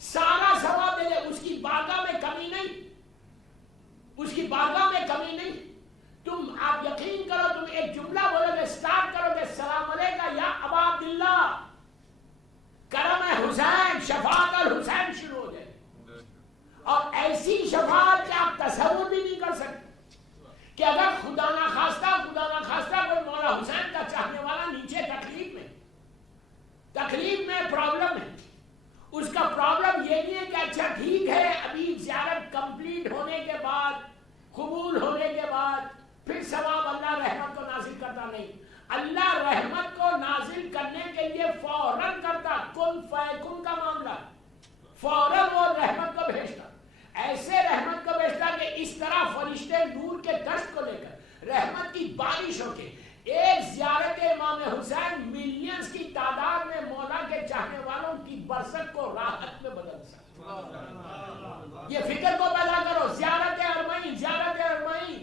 سارا ثواب دے دے. اس کی بارگاہ میں کمی نہیں, اس کی بارگاہ میں کمی نہیں. تم آپ یقین کرو, تم ایک جملہ بولو گے, سٹارٹ کرو گے السلام علیکم یا ابا عبداللہ, کرم حسین, شفاعت الحسین شروع ہو جائے. اور ایسی شفاعت کہ آپ تصور بھی نہیں کر سکتے کہ اگر خدا نخواستہ کوئی مولا حسین کا چاہنے والا نیچے تکلیف میں پرابلم ہے, اس کا پرابلم یہ نہیں ہے کہ اچھا ٹھیک ہے ابھی زیارت کمپلیٹ ہونے کے بعد, قبول ہونے کے بعد پھر ثواب اللہ رحمت کو نازل کرتا نہیں. اللہ رحمت کو نازل کرنے کے لیے فوراً کرتا, کن فیکن کا معاملہ, فوراً وہ رحمت کو بھیجتا. ایسے رحمت کو بھیجتا کہ اس طرح فرشتے نور کے دشت کو لے کر رحمت کی بارش ہو کے ایک زیارت امام حسین ملینز کی تعداد میں مولا کے چاہنے والوں کی برزخ کو راحت میں بدل سکتا. یہ فکر کو پیدا کرو, زیارت اربعین, زیارت اربعین,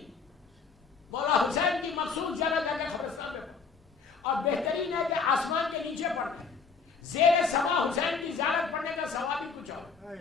مولا حسین کی مخصوص زیارت ہے کہ قبرستان میں. اور بہترین ہے کہ آسمان کے نیچے پڑھتے ہیں, زیر سما حسین کی زیارت پڑھنے کا ثواب ہی کچھ اور.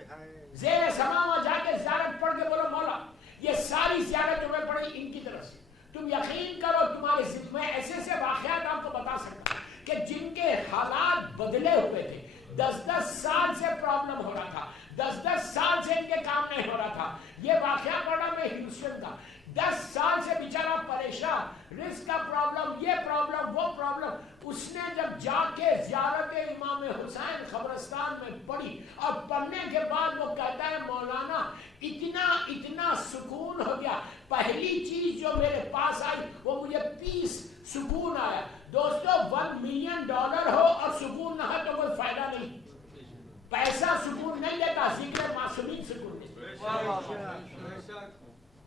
زیر سما وہاں جا کے زیارت پڑھ کے بولو مولا یہ ساری زیارت جو میں پڑھی ان کی طرف سے, تم یقین کرو تمہارے ذمہ ایسے واقعات آپ کو بتا سکتا کہ جن کے حالات بدلے ہوئے تھے. 10 سال سے پرابلم ہو رہا تھا, 10 سال سے ان کے کام نہیں ہو رہا تھا. یہ واقعہ پڑھا میں ہیوسٹن کا, 10 سال سے بیچارہ پریشان, رزق کا پرابلم, یہ پرابلم, وہ پرابلم. اس نے جب جا کے زیارت امام حسین قبرستان میں پڑھی اور پڑھنے کے بعد وہ کہتا ہے مولانا اتنا سکون ہو گیا. پہلی چیز جو میرے پاس آئی وہ مجھے پیس, سکون آیا. دوستو $1 ملین ہو اور سکون نہ ہو تو کوئی فائدہ نہیں. پیسہ سکون نہیں دیتا, ذکر معصومین سکون دیتا.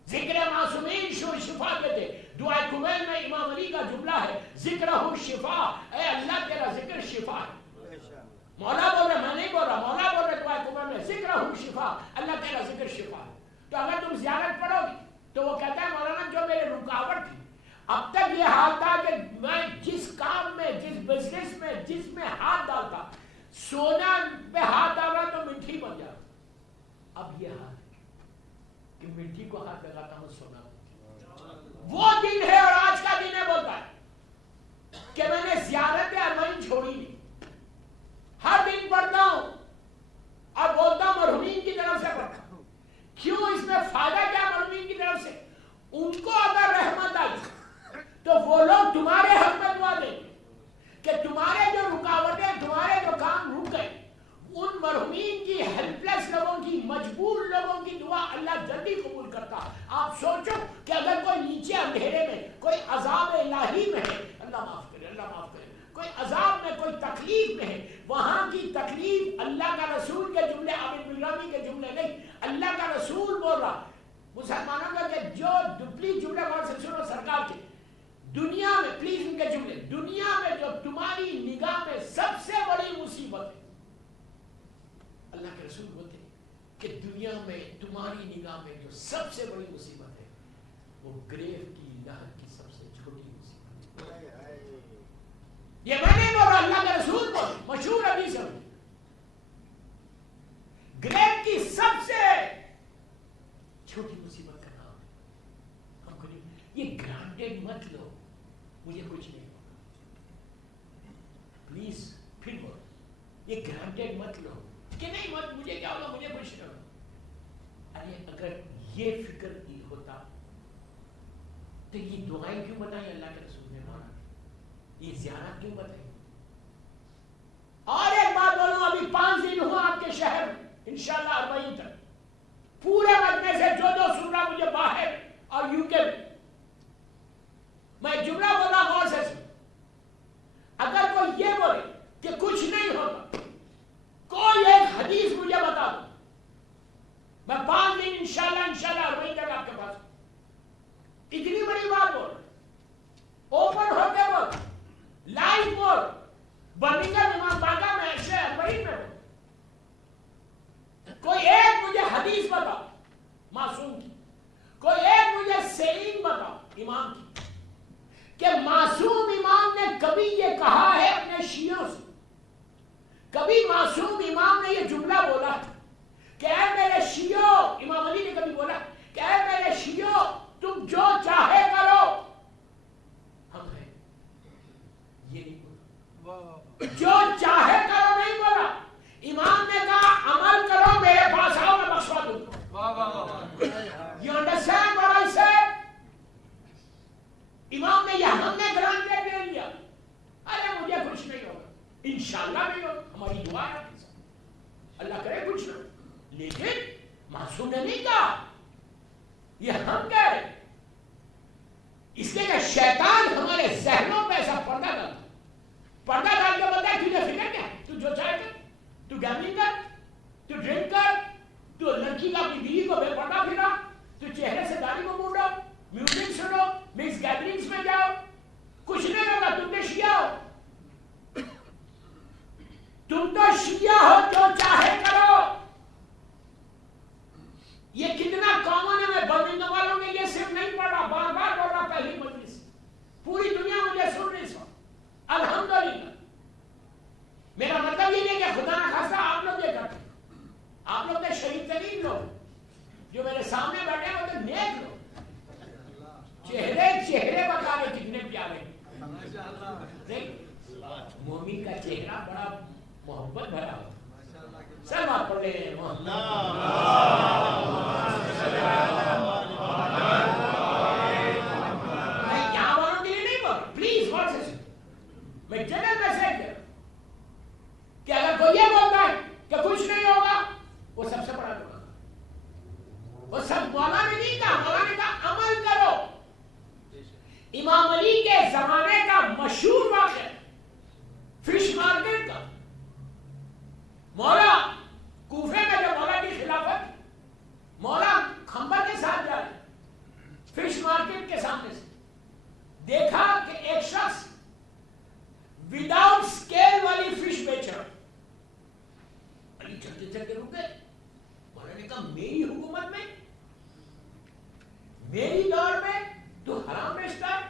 ذکر معصومین شفا دیتے. دعا کمیل میں امام علی کا جملہ ہے, ذکرہ شفا, اے اللہ تیرا ذکر شفا ہے. مولا بول رہے, میں نہیں بول رہا, مولا بول رہے دعا کمیل میں ذکرہ شفا, اللہ تیرا ذکر شفا ہے. تو اگر تم زیارت پڑھو گی تو وہ کہتا ہے مولانا جو میرے رکاوٹ تھی اب تک یہ حال تھا کہ میں جس کام میں، جس بزنس میں، جس میں ہاتھ ڈالتا، سونا پہ ہاتھ ڈالا تو مٹی بن جاتا. اب یہ حال ہے کہ مٹی کو ہاتھ لگاتا ہوں سونا. وہ دن ہے اور آج کا دن ہے بولتا ہے کہ میں نے زیارت ارمین چھوڑی نہیں. ہر دن پڑھتا ہوں اور بولتا ہوں مرحومین کی طرف سے پڑھتا ہوں. کیوں؟ اس میں فائدہ کیا مرحومین کی طرف سے؟ ان کو اگر رحمت آئی تو وہ لوگ تمہارے حق میں دعا دیں گے کہ تمہارے جو رکاوٹیں، تمہارے جو کام رک گئے، ان مرحومین کی، ہیلپ لیس لوگوں کی، مجبور لوگوں کی دعا اللہ جلدی قبول کرتا. آپ سوچو کہ اگر کوئی نیچے اندھیرے میں، کوئی عذاب الہی میں ہے، اللہ معاف کرے، اللہ معاف کرے، کوئی عذاب میں، کوئی تکلیف میں ہے، وہاں کی تکلیف اللہ کا رسول کے جملے، عابد بلرامی کے جملے نہیں، اللہ کا رسول بول رہا. مسلمانوں کا کہ جو پلیز جملے غور سے سنو سرکار کے، دنیا میں، پلیز ان کے جملے، دنیا میں جو تمہاری نگاہ میں سب سے بڑی مصیبت ہے، اللہ کے رسول بولتے ہیں کہ دنیا میں تمہاری نگاہ میں جو سب سے بڑی مصیبت ہے وہ گریو کی لہر کی سب سے چھوٹی مصیبت ہے. یہ میں نہیں بول رہا، اللہ کے رسول بول، مشہور حدیث ہے. گریو کی سب سے چھوٹی مصیبت کا نام ہے. ہم کو یہ گرانٹیڈ مت لو، مجھے کچھ نہیں ہوگا. پلیز پھر بول، یہ گرانٹیڈ مت لو کہ نہیں مت، مجھے کیا ہوگا، مجھے کچھ نہیں ہوگا. ارے اگر یہ فکر کی ہوتا تو یہ دعائیں کیوں بتائیں اللہ کے رسول نے مانا، یہ زیارت کیوں بتائیں. اور ایک بات بولوں، ابھی 5 دن ہوا آپ کے شہر میں، انشاءاللہ 40 تک پورے مجمع سے جو سن رہا مجھے باہر اور یو کے میں جملہ بولا غور سے سن. اگر کوئی یہ بولے کہ کچھ نہیں ہوتا، کوئی ایک حدیث مجھے بتا دو، میں 5 دن انشاءاللہ 40 تک آپ کے پاس. اتنی بڑی بات بول، اوپن ہوتے بول، لائیو بول، برمنگھم امام باغہ میں، شہر بڑی میں بول. کوئی ایک مجھے حدیث بتا معصوم کی، کوئی ایک مجھے سیئنگ بتا امام کی کہ معصوم امام نے کبھی یہ کہا ہے اپنے شیعوں سے، کبھی معصوم امام نے یہ جملہ بولا کہ اے میرے شیعوں، امام علی نے کبھی بولا کہ اے میرے شیعوں تم جو چاہے کرو، ہم ہیں. یہ نہیں بولا، جو چاہے کرو نہیں بولا. امام نے کہا عمل کرو، میرے پاس آؤ، میں بخشوا دوں. You understand what I said? امام نے یہ ہم نے گرانٹیڈ دے لیا. ارے مجھے کچھ نہیں ہوگا، انشاءاللہ نہیں ہوگا، ہماری دعا ہے اللہ کرے کچھ نہ. لیکن معصوم نے نہیں کہا، یہ ہم کہہ رہے. اس لیے کہ شیطان ہمارے ذہنوں پہ ایسا پردہ ڈال کے بتا ہے تجھے فکر کیا، تو جو چاہے کر، تو گیملنگ کر، تو ڈرنک کر، تو لڑکی کا اپنی بیوی کو بے پردہ پھرا، تو چہرے سے داڑھی کو موڑو، میوزک سنو، مکس گیدرنگز میں جاؤ، کچھ نہیں ہوگا. تم نے شیعہ ہو، تم تو شیعہ ہو، جو چاہے کرو. یہ کتنا کامن ہے. میں برمنگھم والوں نے یہ صرف نہیں پڑھ رہا، بار بار بول رہا پہلی مجلس، پوری دنیا مجھے سن رہی اس وقت الحمدللہ. میرا مطلب یہ نہیں کہ خدا نہ خاصہ آپ لوگ یہ کرتے. آپ لوگ نے شہید ترین لوگ جو میرے سامنے بیٹھے ہیں وہ تو نیک لوگ، چہرے بتا رہے کتنے پیارے. مومن کا چہرہ بڑا محبت بھرا ہو. سب آپ پڑھ لے یہاں والوں کے لیے نہیں بول، پلیز غور سے سن. میں جنرل میسج دے کہ اگر کوئی یہ بولتا ہے کہ کچھ نہیں ہوگا، وہ سب سے بڑا دھوکہ. وہ سب مولا نے نہیں کہا، مولا نے کہا عمل کرو. امام علی کے زمانے کا مشہور واقعہ فش مارکیٹ کا. مولا کوفے میں جو مولا کی خلافت، مولا کھمبر کے ساتھ جا رہے، فش مارکیٹ کے سامنے سے دیکھا کہ ایک شخص وداؤٹ اسکیل والی فش بیچ رہا. علی چلتے چلتے رک گئے. مولا نے کہا میری حکومت میں، میری دور میں تو حرام بیچتا ہے،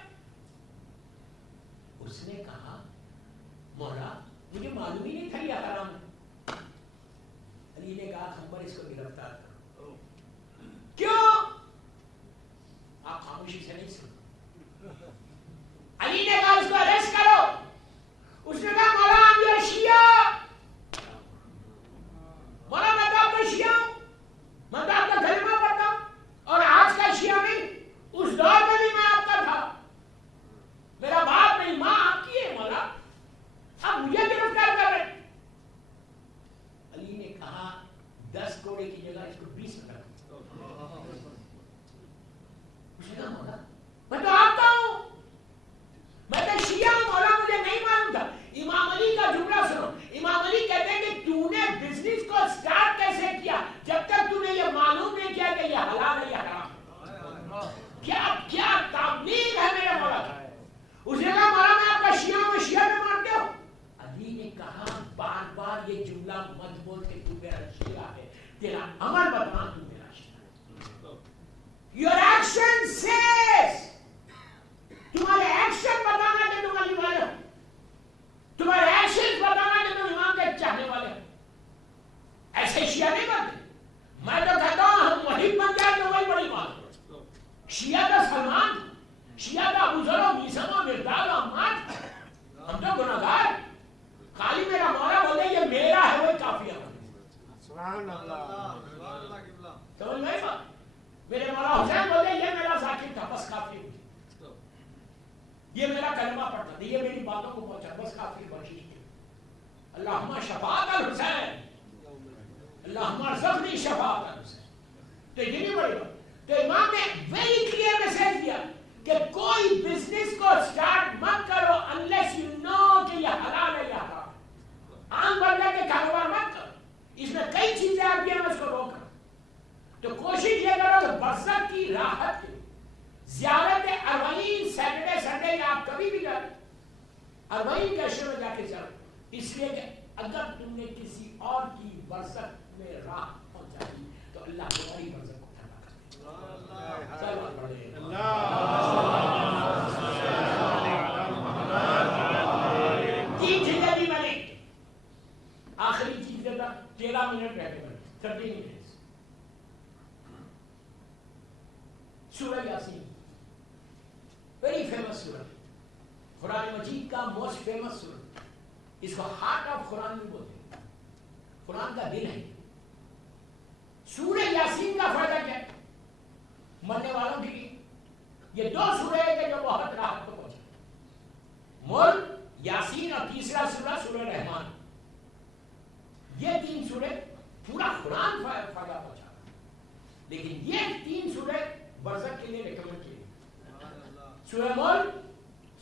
خاموشی سے نہیں سنا. علی نے کہا اس کو اریسٹ کرو. اس نے کہا مولا ہم یہ شیعہ, مولا میں تو آپ کا شیعہ ہوں, میں تو آپ کا کلمہ پڑھتا ہوں, اور آج کا شیعہ نہیں, اس دور میں بھی میں آپ کا تھا, میرا باپ میری ماں آپ کی ہے مولا, اب مجھے گرفتار کر رہے. علی نے کہا 10 کوڑے کی جگہ اس کو 20 میں رکھو. اس نے کہا مولا میں تو آپ کا ہوں, میں تو شیعہ ہوں مولا, مجھے نہیں معلوم تھا. امام علی کا جملہ سنو, امام علی کہتے ہیں کہ تو نے بزنس کو سٹارٹ کیسے کیا جب تک تو نے یہ معلوم نہیں کیا کہ یہ حلال ہے یا حرام ہے. کیا تبلیغ ہے میرے مولا. اس نے کہا مولا میں آپ کا شیعہ ہوں, شیعہ میں مانتے ہو. علی نے کہا بار بار یہ جملہ مت بول کہ تو میرا شیعہ ہے, تیرا عمل بتا تو میرا شیعہ ہے. Your action says, تمہارے ایکشن بتانا کہ تم علی والے ہو, تمہارے ایکشن بتانا کہ تم امام کے چاہنے والے ہو. ایسے شیعہ نہیں بنتے. میں تو کہتا ہوں ہم وہی بن جائے تو وہی بڑی بات ہے. شیعہ کا سلمان, شیعہ کا ابو ذر و میثم و مقداد و عمار, ہم تو گناہگار. خالی میرا مولا بولے یہ میرا ہے وہی کافی ہے. سبحان اللہ. سمجھ میں بات. میرے مولا حسین بولے یہ میرا ذاکر تھا بس کافی, یہ میرا کلمہ پڑھتا تھا, یہ میری باتوں کو پہنچا بس کافی. بخشش اللہم شفاعت الحسین, اللہم ارزقنی شفاعت الحسین. تو یہ نہیں بڑی بات. تو امام نے ویری کلیئر میسج دیا کہ کوئی بزنس کو سٹارٹ مت کرو unless you know کہ یہ حلال ہے یا حرام. عام بندے کے کاروبار مت کرو, اس میں کئی چیزیں آتی ہیں, اس کو روکو. تو کوشش یہ کرو کہ برزخ کی راحت کے زیارت اربعین سیٹرڈے سنڈے یا آپ کبھی بھی جائیں, اربعین کے عشرے میں جا کے چلو, اس لیے کہ اگر تم نے کسی اور کی برزخ میں راحت پہنچائی تو اللہ تمہاری برزخ کو ٹھنڈا کر دے. چلو پڑھیں تین چیزیں بھی بنے. آخری چیز دیتا 13 منٹ رہ گئے, 30 منٹ. سورہ یاسین ویری فیمس سورہ, قرآن مجید کا موسٹ فیمس سورہ. اس کو ہارٹ آف قرآن بھی بولتے ہیں, قرآن کا دل ہے. سورہ یاسین کا فائدہ کیا ہے مرنے والوں کے لیے؟ یہ 2 سورہ ہیں جو بہت راحت کو پہنچے, ملک, یاسین, اور تیسرا سورہ سورہ رحمان. یہ 3 سورہ پورا قرآن فائدہ پہنچا, لیکن یہ 3 سورہ برزخ کے لیے ریکمنڈ کیے. سورہ ملک,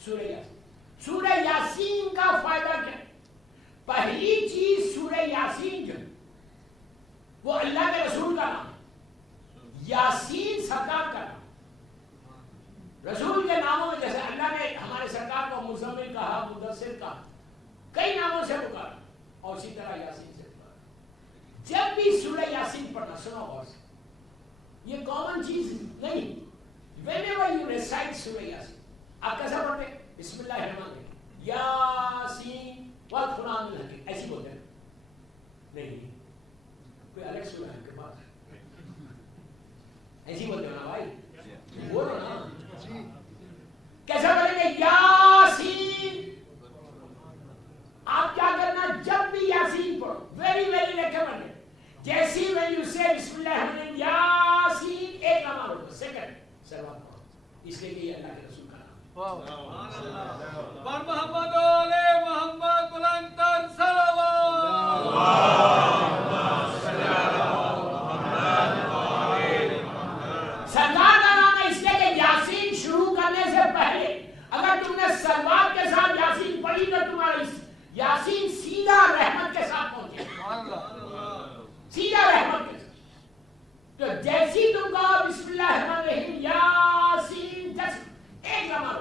سورہ یاسین. سورہ یاسین کا فائدہ کیا؟ پہلی چیز سورہ یاسین جو وہ اللہ کے رسول کا نام, یاسین سرکار کا نام. رسول کے ناموں میں جیسے اللہ نے ہمارے سرکار کو مزمل کہا, مدثر کہا, کئی ناموں سے پکارا, اور اسی طرح یاسین سے پکارا. جب بھی سورہ یاسین پڑھنا, سنو غور سے, یہ کامن چیز نہیں. whenever you recite سورہ یاسین, آپ کیسا پڑھتے ہیں؟ بسم اللہ الرحمن الرحیم, یاسین والقرآن الحکیم, ایسی بولتے ہیں. نہیں, کوئی الگ سورہ ہے کے پاس ایسی بولتے ہیں نا بھائی, بولو نا. کیسا پڑھیں گے؟ یاسین. آپ کیا کرنا, جب بھی یاسین پڑھو, ویری ویری ریکمنڈ, جیسی when you say بسم اللہ الرحمن الرحیم یاسین, ایک نمبر ہوگا, سیکنڈ سلوات پڑھو, اس لیے یہ اللہ کے رسول کا نام. پر محمد علیہ محمد بلند تر صلوات. سرکار کا نام ہے اس لیے کہ یاسین شروع کرنے سے پہلے اگر تم نے سلوات کے ساتھ یاسین پڑھی تو تمہاری یاسین سیدھا رحمت کے ساتھ پہنچے, سیدھا رحمت کے ساتھ. تو جیسی تم کہو بسم اللہ الرحمن الرحیم یاسین, جس ایک نمبر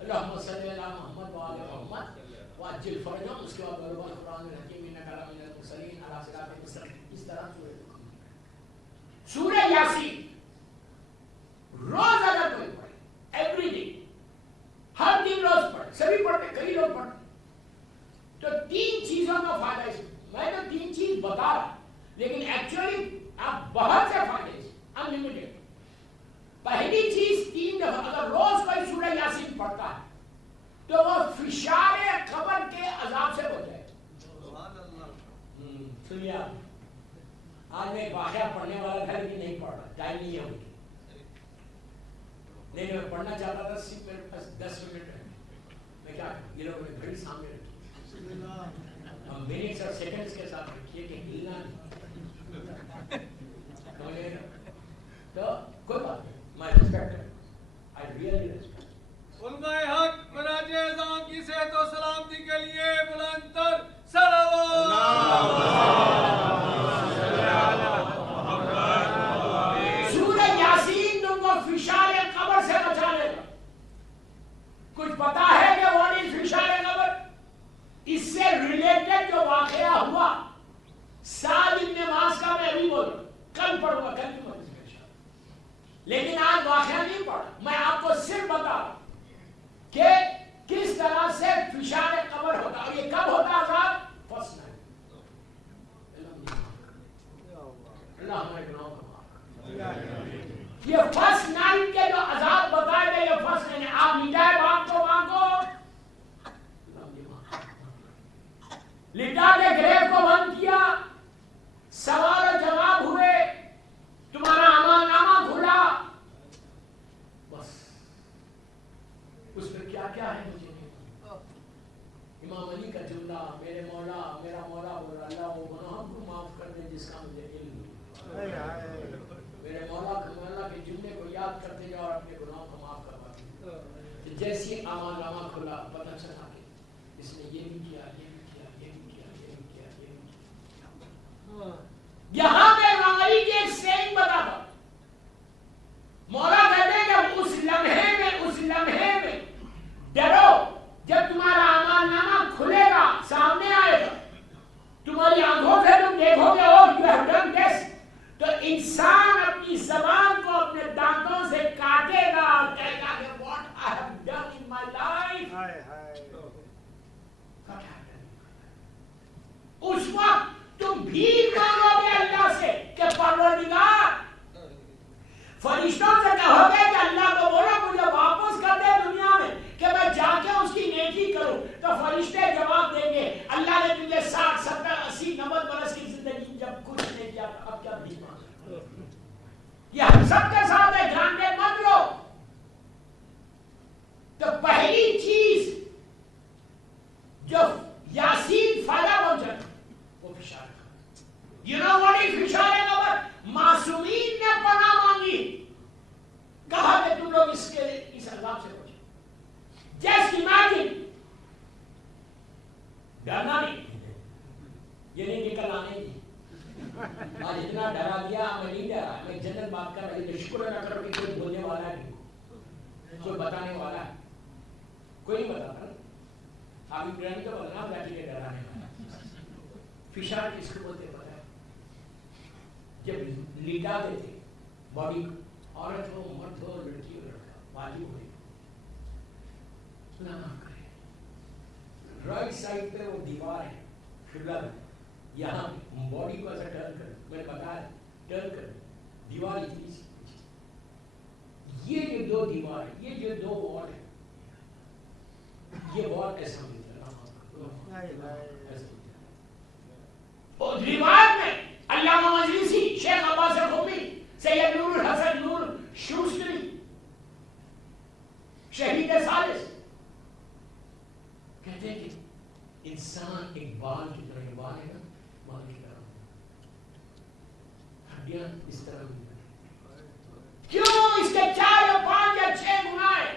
اللہم صلی علی محمد و آل محمد وعجل فرجہم, اس کے بعد القرآن الحکیم انک لمن المرسلین علی صراط مستقیم. اس طرح سورہ یاسین روز اگر کوئی پڑھے, ایوری ڈے, ہر دن روز پڑھے, سبھی پڑھتے, کئی لوگ پڑھتے, تو 3 چیزوں کا فائدہ اس میں تو 3 چیز بتا رہا, لیکن ایکچولی آپ بہت سے فائدے انلمیٹڈ. پہلی چیز 3 پڑھنے والا تھا لیکن نہیں پڑھ رہا, ٹائم نہیں ہے ان کی. نہیں میں پڑھنا چاہتا تھا, صرف میرے پاس 10 منٹ ہے, میں کیا یہ لوگوں نے گھڑی سامنے رکھی, منٹس اور سیکنڈز کے ساتھ رکھیے کہ ہلنا نہیں. تو کوئی بات نہیں, میں ریسپیکٹ کرتا ہوں, آئی ریئلی ریسپیکٹ. علماء حق براج اعظام کی صحت و سلامتی کے لیے بلند تر صلوات. سورہ یاسین تم کو فشار قبر سے بچا لے گا. کچھ پتا ہے کہ واٹ از فشار قبر؟ اس سے ریلیٹڈ جو واقعہ ہوا سعد ابن معاذ کا, میں ابھی بول کل پڑھوں گا, کل کی مجلس میں انشاءاللہ, لیکن آج واقعہ نہیں پڑھا, میں آپ کو صرف بتا رہا کہ کس طرح سے فشار قبر ہوتا. اور یہ کب ہوتا عذاب؟ First night. اللہ ہمارے گناہوں کو معاف. یہ فرسٹ نائٹ کے جو عذاب بتائے گئے, یہ فرسٹ نائٹ, آپ مٹائے باپ کو مانگو, لٹا کے گریب کو بند کیا, سوال و جواب ہوئے, تمہارا امال نامہ کھلا, بس اس میں کیا کیا ہے مجھے نہیں. امام علی کا جملہ, میرے مولا, میرا مولا بولا, اللہ وہ گناہوں کو معاف کر دے جس کا مجھے علم نہیں. میرے مولا کے جملے کو یاد کرتے جاؤ اور اپنے گناہوں کو معاف کروا دیں. جیسے امال نامہ کھلا, پتہ چلا کہ اس نے یہ بھی کیا, یہ بھی کیا, یہ بھی کیا, یہ بھی کیا, یہ بھی کیا. یہاں پہ امام علی کی ایک سینگ بتا تھا, مولا کہتے ہیں کہ اس لمحے میں ڈرو جب تمہارا اعمال نامہ کھلے گا, سامنے آئے گا, تمہاری آنکھوں سے تم دیکھو گے oh you have done this, تو انسان اپنی زبان کو اپنے دانتوں سے کاٹے گا اور کہے گا کہ what I have done in my life. اس وقت تم بھیک مانگو گے اللہ سے کہ پروردگار, فرشتوں سے کہو گے کہ اللہ کو بولو مجھے واپس کر دے دنیا میں کہ میں جا کے اس کی نیکی کروں, تو فرشتے جواب دیں گے اللہ نے تجھے 60, 70, 80, 90 برس کی زندگی جب کچھ نہیں کیا اب کیا بھیک مانگا. یہ ہم سب کے ساتھ ہے, گرانٹیڈ مت لو. تو پہلی چیز جو یاسین فائدہ پہنچا وہ فشار قبر. You know what is فشار قبر؟ معصومین نے پناہ مانگی, کہا کہ تم لوگ اس عذاب سے بچو. Just imagine, ڈرنا نہیں, یہ نہیں کہ کل آنے کی آج اتنا ڈرا دیا, میں نہیں ڈرا, میں جنرل بات کر رہی ہوں. شکر نہ کرو کہ کوئی بولنے والا ہے, کوئی بتانے والا ہے, کوئی نہیں بتاتا. آپ ابراہیم تو بولنا بیٹھی کے ڈرانے والا. فشار کس کو بولتے پتا ہے؟ جب لیٹا دیتے باڈی, عورت ہو, مرد ہو, لڑکی ہو, لڑکا, واجب ہوئی رائٹ سائڈ پہ وہ دیوار ہے, قبلہ میں, یہاں باڈی کو ایسا ٹرن کر, میں نے بتایا ٹرن کر, دیوار اتنی سی, یہ جو دو دیوار ہے, یہ جو دو وال ہے, یہ وال ایسا ملتا اور روایت میں علامہ مجلسی, شیخ عباس خومی, سید نور الحسن نور شوستری, شہید ثالث, کہتے ہیں کہ انسان ایک بال کی طرح, یہ بال ہے نا, بال کی طرح ہڈیاں اس طرح کیوں؟ اس کے 4 یا 5 یا 6 گناہ ہیں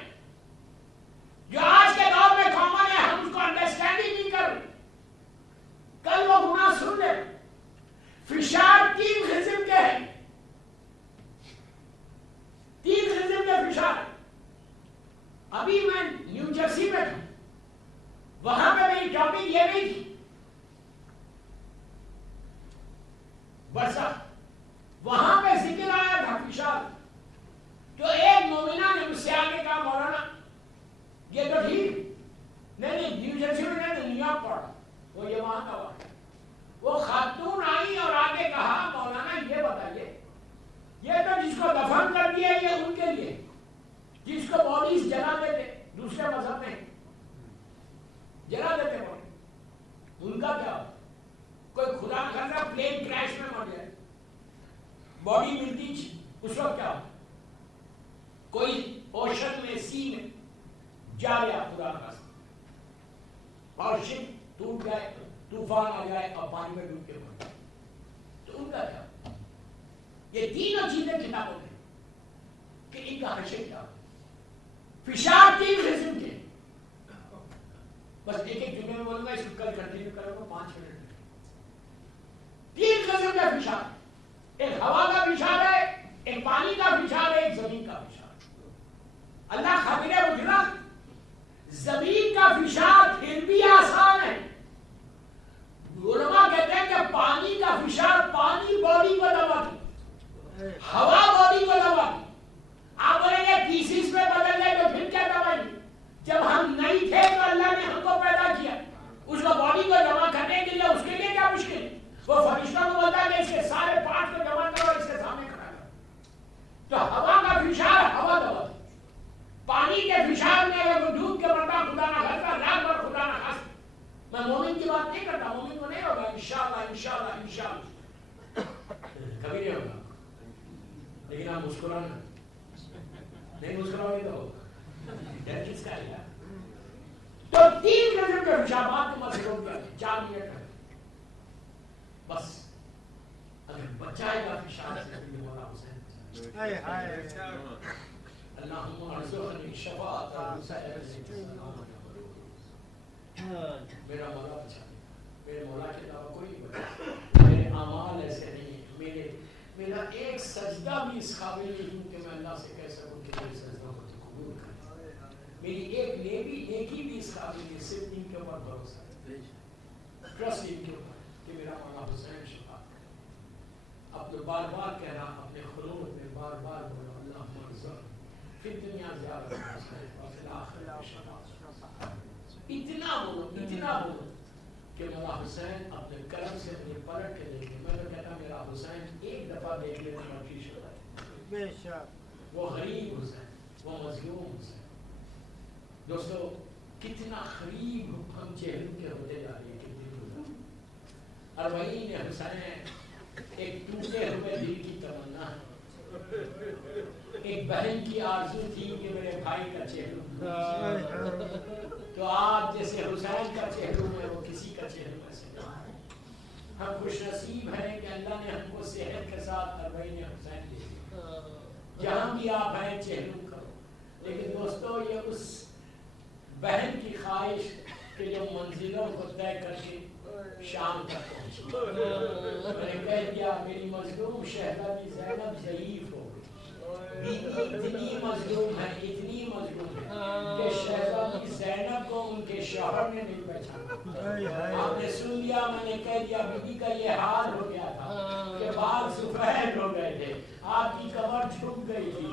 جو آج کے دور میں کامن ہے, ہم اس کو انڈرسٹینڈ ہی نہیں کر. کل وہ گناہ سن لے. فشار 3 قسم کے ہیں, 3 قسم کے فشار. ابھی میں نیو جرسی میں تھا, وہاں پہ میری ٹاپک یہ نہیں تھی برسات, وہاں پہ ذکر آیا تھا فشار. تو ایک مومنہ نے مجھ سے آگے کہا مولانا یہ تو ٹھیک نہیں, نیو جرسی میں نہیں, نیو یارک پڑھا, وہ یہ وہاں کا واقعہ. وہ خاتون آئی اور آگے کہا مولانا یہ بتائیے, یہ تو جس کو دفن کر دیا یہ ان کے لیے, جس کو باڈیز جلا دیتے دوسرے مذہب میں جلا دیتے باڈی, ان کا کیا ہو؟ کوئی خدا خدا پلین کریش میں مر جائے, باڈی ملتی اس وقت کیا ہوتا؟ کوئی اوشن میں سی میں جا گیا خدا کا اور شپ ٹوٹ جائے طوفان آ جائے اور پانی میں ڈوب کے مر جائے تو ان کا کیا؟ یہ تینوں چیزیں کتابوں میں کہ ان کا حشر کیا؟ فشار 3 قسم کے، بس ایک ایک جملے میں بولوں گا، اس کو کل کنٹینیو کروں گا 5 منٹ میں۔ 3 قسم کا فشار، ایک ہوا کا فشار ہے، ایک پانی کا فشار ہے، ایک زمین کا فشار۔ اللہ خبر مجھلا زمین کا فشار پھر بھی آسان ہے۔ علماء کہتے ہیں کہ پانی کا فشار، پانی باڈی کو دباتی، ہوا باڈی کو دباتی۔ آپ بولیں گے پیسز میں بدل گئے تو پھر کیا دبائیں؟ جب ہم نہیں تھے تو اللہ نے ہم کو پیدا کیا، اس کو باڈی کو جمع کرنے کے لیے اس کے لیے کیا مشکل ہے؟ وہ فرشتوں کو بولتا ہے کہ اس کے سارے پارٹ کو جمع کرو، اس کے سامنے کھڑا کرو۔ تو ہوا کا فشار ہوا دباتی، پانی کے فشار میں اگر وہ ڈوب کے مرتا خدا نہ خاصا، لاکھ بار خدا نہ خاصا۔ میں مومن کی بات نہیں کرتا، مومن کو نہیں ہوگا انشاءاللہ انشاءاللہ انشاءاللہ، کبھی نہیں ہوگا، لیکن آپ مسکرانا نہیں، مسکراؤ گے تو ڈر کس کا ہے؟ تو 3 قسم کے فشارات کو مت روک دیا 4 منٹ ہے بس۔ اگر بچائے گا فشار سے تو مولا حسین اللہم ارزقنی شفاعت الحسین، میرا مولا بچا، میرے مولا کے علاوہ کوئی نہیں بچا۔ میرے اعمال ایسے نہیں، میرا ایک سجدہ بھی اس قابل نہیں ہوں کہ میں اللہ سے کہہ سکوں کہ میری سجدہ کو تو قبول کر، میری ایک نیکی بھی اس قابل نہیں، صرف ان کے اوپر بھروسہ ہے، ٹرسٹ ان کے اوپر کہ میرا مولا حسین شفا۔ اب تو بار بار کہہ رہا، اپنے خلوت میں بار بار بولا اللہم ارزقنی فی الدنیا زیادہ اور فی الآخرۃ شفاعت۔ اتنا بولو کہ مولا حسین اپنے کرم سے مجھے پلٹ کے دیکھے۔ میں تو کہتا میرا حسین ایک دفعہ دیکھ لینے پر ٹھیک ہوتا ہے، بے شک۔ وہ غریب حسین، وہ مظلوم حسین۔ دوستو کتنا قریب ہم چہروں کے ہوتے جا رہے ہیں، کتنی اربعین حسین ایک ٹوٹے ہوئے دل کی تمنا ہے، ایک بہن کی آرزو تھی کہ میرے بھائی کا چہرہ، تو آج جیسے حسین کا چہرہ ہے وہ کسی کا چہرہ ایسے نہیں ہے۔ ہم خوش نصیب ہیں کہ اللہ نے ہم کو صحت کے ساتھ اربعین حسین دے دیا، جہاں بھی آپ ہیں چہروں کرو۔ لیکن دوستو یہ اس بہن کی خواہش کہ جو منزلوں کو طے کر کے شام تک پہنچی، میں نے کہہ دیا میری مظلوم شہزادی زینب ضعیف ہو گئی، اتنی مظلوم ہے، اتنی مظلوم ہے کہ شہزادی زینب کو ان کے شوہر نے نہیں پہچانا۔ آپ نے سن لیا، میں نے کہہ دیا بی بی کا یہ حال ہو گیا تھا کہ بال سفید ہو گئے تھے، آپ کی کمر جھک گئی تھی،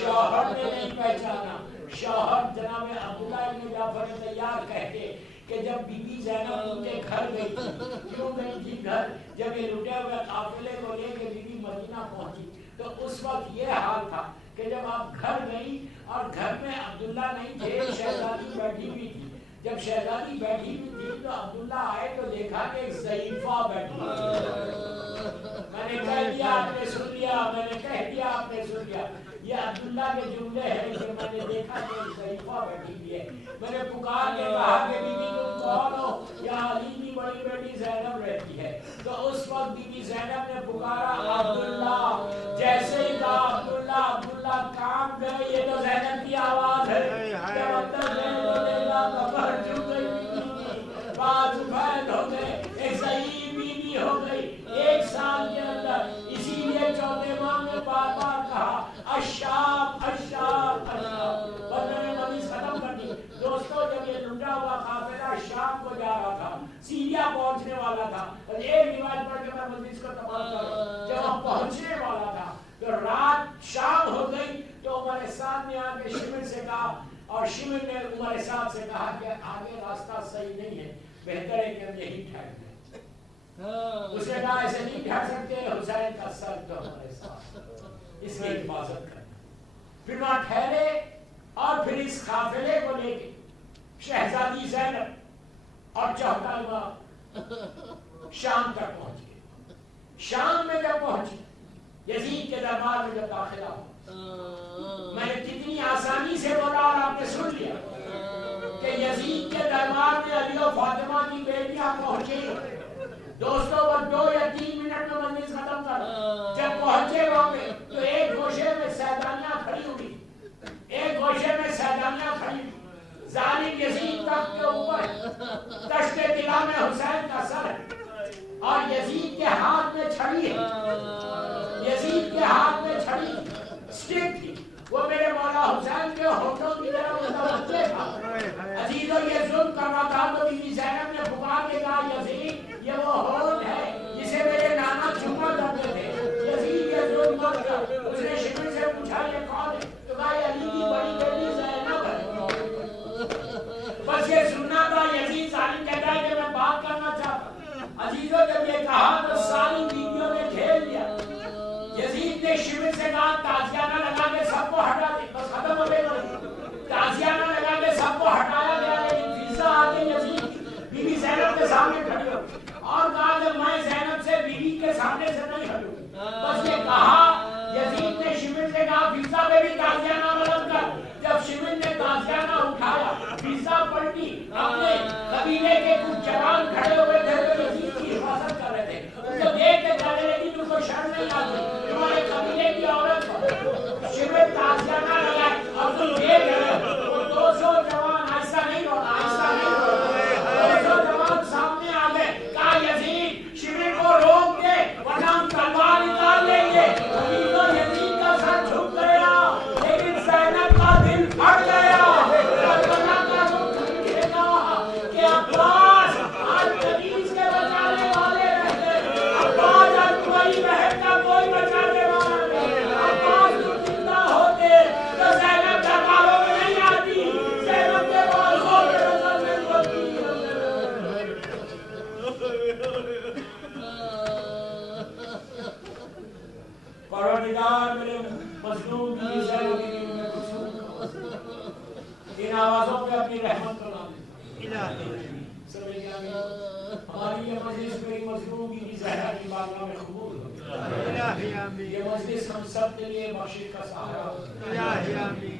شوہر نے نہیں پہچانا۔ شوہر جناب عبداللہ ابن جعفر طیار کہتے کہ جب بی بی زینب ان کے گھر گئی تھی، کیوں گئی تھی گھر؟ جب یہ لٹے ہوئے قافلے کو لے کے بی بی مدینہ پہنچی تو اس وقت یہ حال تھا کہ جب آپ گھر گئی اور گھر میں عبداللہ نہیں تھے، شہزادی بیٹھی ہوئی تھی۔ جب شہزادی بیٹھی ہوئی تھی تو عبداللہ آئے تو دیکھا کہ ایک ضعیفہ بیٹھی میں نے کہہ دیا آپ نے سن لیا، میں نے کہہ دیا آپ نے سن لیا، یہ عبداللہ کے جملے ہیں کہ میں نے دیکھا کہ ایک ضعیفہ بیٹھی ہوئی ہے۔ میں نے پکار کے کہا کہ بی بی تم کون ہو؟ یہاں علی کی بڑی بیٹی زینب رہتی ہے۔ تو اس وقت بی بی زینب نے پکارا عبداللہ، جیسے ہی کہا عبداللہ، عبداللہ کام گئے، یہ تو زینب کی آواز ہے۔ جب اندر گئے تو دیکھا کمر جھک گئی بی بی، بال سفید ہو گئے، ایک ضعیف بی بی ہو گئی 1 سال کے اندر۔ اسی لیے چوتھے ماہ میں بار بار کہا اشاب اشاب اشاب، اور میں نے مزید ختم کر دی۔ دوستو جب یہ لٹا ہوا قافلہ شام کو جا رہا تھا، سیریا پہنچنے والا تھا، اور ایک روایت پڑھ کے میں مزید کو تمام کروں، جب ہم پہنچنے والا تھا تو رات شام ہو گئی تو عمر سعد نے آ کے شمر سے کہا، اور شمر نے عمر سعد سے کہا کہ آگے راستہ صحیح نہیں ہے، بہتر ہے کہ ہم یہی ٹھہر جائیں۔ اس نے کہا ایسے نہیں ٹھہر سکتے، حسین کا سر تو ہمارے ساتھ، اس کی حفاظت کرنا۔ پھر وہاں ٹھہرے اور پھر اس قافلے کو لے کے شہزادی زینب اور چوتھا امام شام تک پہنچ گئے۔ شام میں جب پہنچے یزید کے دربار میں جب داخلہ ہوا، میں نے کتنی آسانی سے بولا اور آپ نے سن لیا کہ یزید کے دربار میں علی و فاطمہ کی بیٹیاں پہنچی. دوستوں وہ 2 یا 3 منٹ میں مجلس ختم کر. جب پہنچے وہاں پہ تو ایک گوشے میں سیدانیاں کھڑی ہوئی، ایک گوشے میں سیدانیاں کھڑی ہوئی. ظالم یزید تخت کے اوپر، تشت طلا میں حسین کا سر ہے اور یزید کے ہاتھ میں چھڑی ہے. یزید کے ہاتھ میں چھڑی سٹک تھی. وہ میرے مولا حسین کے ہونٹوں کی طرف متوجہ تھا. عزیزو یہ ظلم کر رہا تھا تو بی بی زینب نے پکار کے کہا یزید یہ وہ ہونٹ ہے جسے میرے نانا چوما کرتے تھے. یزید یہ ظلم مت کر. اس نے شمر سے پوچھا یہ کون ہے؟ تو کہا یہ علی کی بڑی بیٹی زینب ہے. بس یہ سننا تھا. یزید ظالم کہتا ہے کہ میں بات کرنا چاہتا ہوں. عزیزو جب یہ کہا تو ساری بیویوں نے کھیل لیا. یزید نے شمر سے کہا تازیانہ لگا کے سب کو ہٹا دے. بس ختم ہو گئی. تازیانہ لگا کے سب کو ہٹایا گیا. لیکن فضا آ کے یزید بی بی زینب کے سامنے کھڑی ہو اور کہا کہ میں زینب سے بی بی کے سامنے سے نہیں ہٹوں. بس یہ کہا یزید نے شمر سے کہا فضا پہ بھی تازیانہ بلند کر. جب شمر نے تازیانہ اٹھایا فضا پلٹی. اپنے قبیلے کے کچھ جوان کھڑے ہوئے تھے جو یزید کی حفاظت کر رہے تھے. ان کو دیکھ کے کہنے لگی تم کو شرم نہیں آتی تمہارے قبیلے کی عورت پر شمر تازیانہ لگائے اور تم دیکھ رہے ہو. وہ 200 جوان ایسا نہیں رونا ایسا نہیں رونا. 200 جوان سامنے آ گئے. کہا یزید شمر کو روک دے ورنہ ہم تلوار نکال لیں گے. یزید کا سر جھک گیا لیکن زینب کا دل پھٹ گیا. کہ عباس آج قدیس کے بچانے والے رہتے. عباس آج تمہاری بہن کا کوئی بچانے والا نہیں. عباس تم زندہ ہوتے تو زینب درباروں میں نہیں آتی. زینب کے بالوں پہ نظر نہیں ہوتی. پروردگار میرے مظلوم کی زینب کی میں ان آوازوں پہ اپنی رحمت کو نام ہماری یہ مجلس میری مظلوم کی زہرا کی بارگاہ میں قبول ہو. یہ مجلس ہم سب کے لیے بخشش کا سہارا ہو.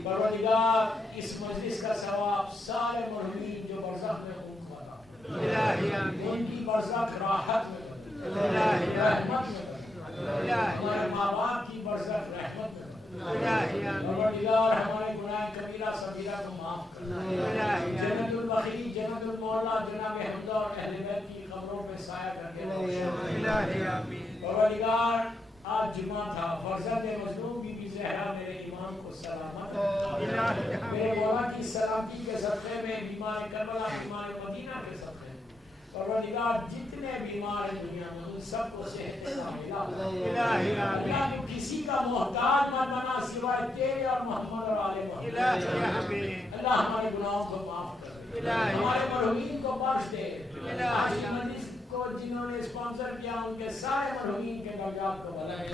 پروردگار اس مجلس کا ثواب سارے مرحومین جو برزخ میں خون خوارا ان کی برزخ راحت میں رحمت میں ہمارے ماں باپ کی برزخ رحمت میں پروردگار ہمارے گناہ کبیرہ صغیرہ کو معاف کر. جنت البقیع جنت المولا جناب حمزہ اور اہل بیت کی قبروں پہ سایہ کر کے پروردگار آج جمعہ تھا. فرزند مظلوم بی بی زہرا میرے ایمان کو سلامت میرے مولا کی سلامتی کے صدقے میں بیمار کربلا بیمار مدینہ کے صدقے میں پروردگار جتنے بیمار ہیں دنیا میں ان سب کو صحت اللہ کسی کا محتاج مت بنا سوائے تیرے اور محمد اور آل محمد. اللہ ہمارے گناہوں کو معاف کر. ہمارے مرحومین کو بخش دے. مجلس کو جنہوں نے اسپانسر کیا ان کے سارے مرحومین کے درجات کو بلند.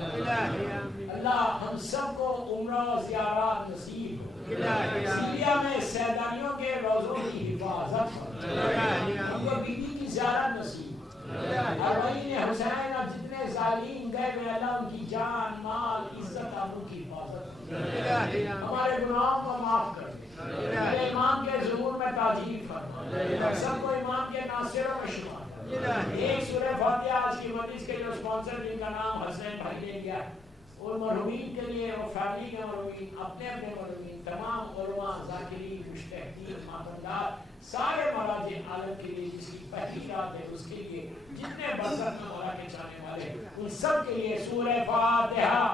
اللہ ہم سب کو عمرہ و زیارات نصیب ہو. سیریا میں سیدانیوں کے روزوں کی حفاظت ہم کو بیوی کی زیارت نصیب. اربعین حسین اور جتنے ظالم گئے میں اللہ ان کی جان مال عزت آبرو کی حفاظت. ہمارے گناہوں کو معاف کر دے. میرے امام کے ظہور میں تاجیل فرما. سب کو امام کے ناصروں میں شمار. ایک سورہ فاتحہ آج کی مجلس کے جو اسپانسر جن کا نام حسین بھائی نے لیا اور مرحومین کے لیے وہ فیملی کے مرحومین اپنے اپنے مرحومین تمام علماء ذاکرین مشتحقین ماتمدار سارے مراجع عالم کے لیے جس کی پہلی رات ہے اس کے لیے جتنے برزخ میں مولا کے چاہنے والے ان سب کے لیے سورہ فاتحہ.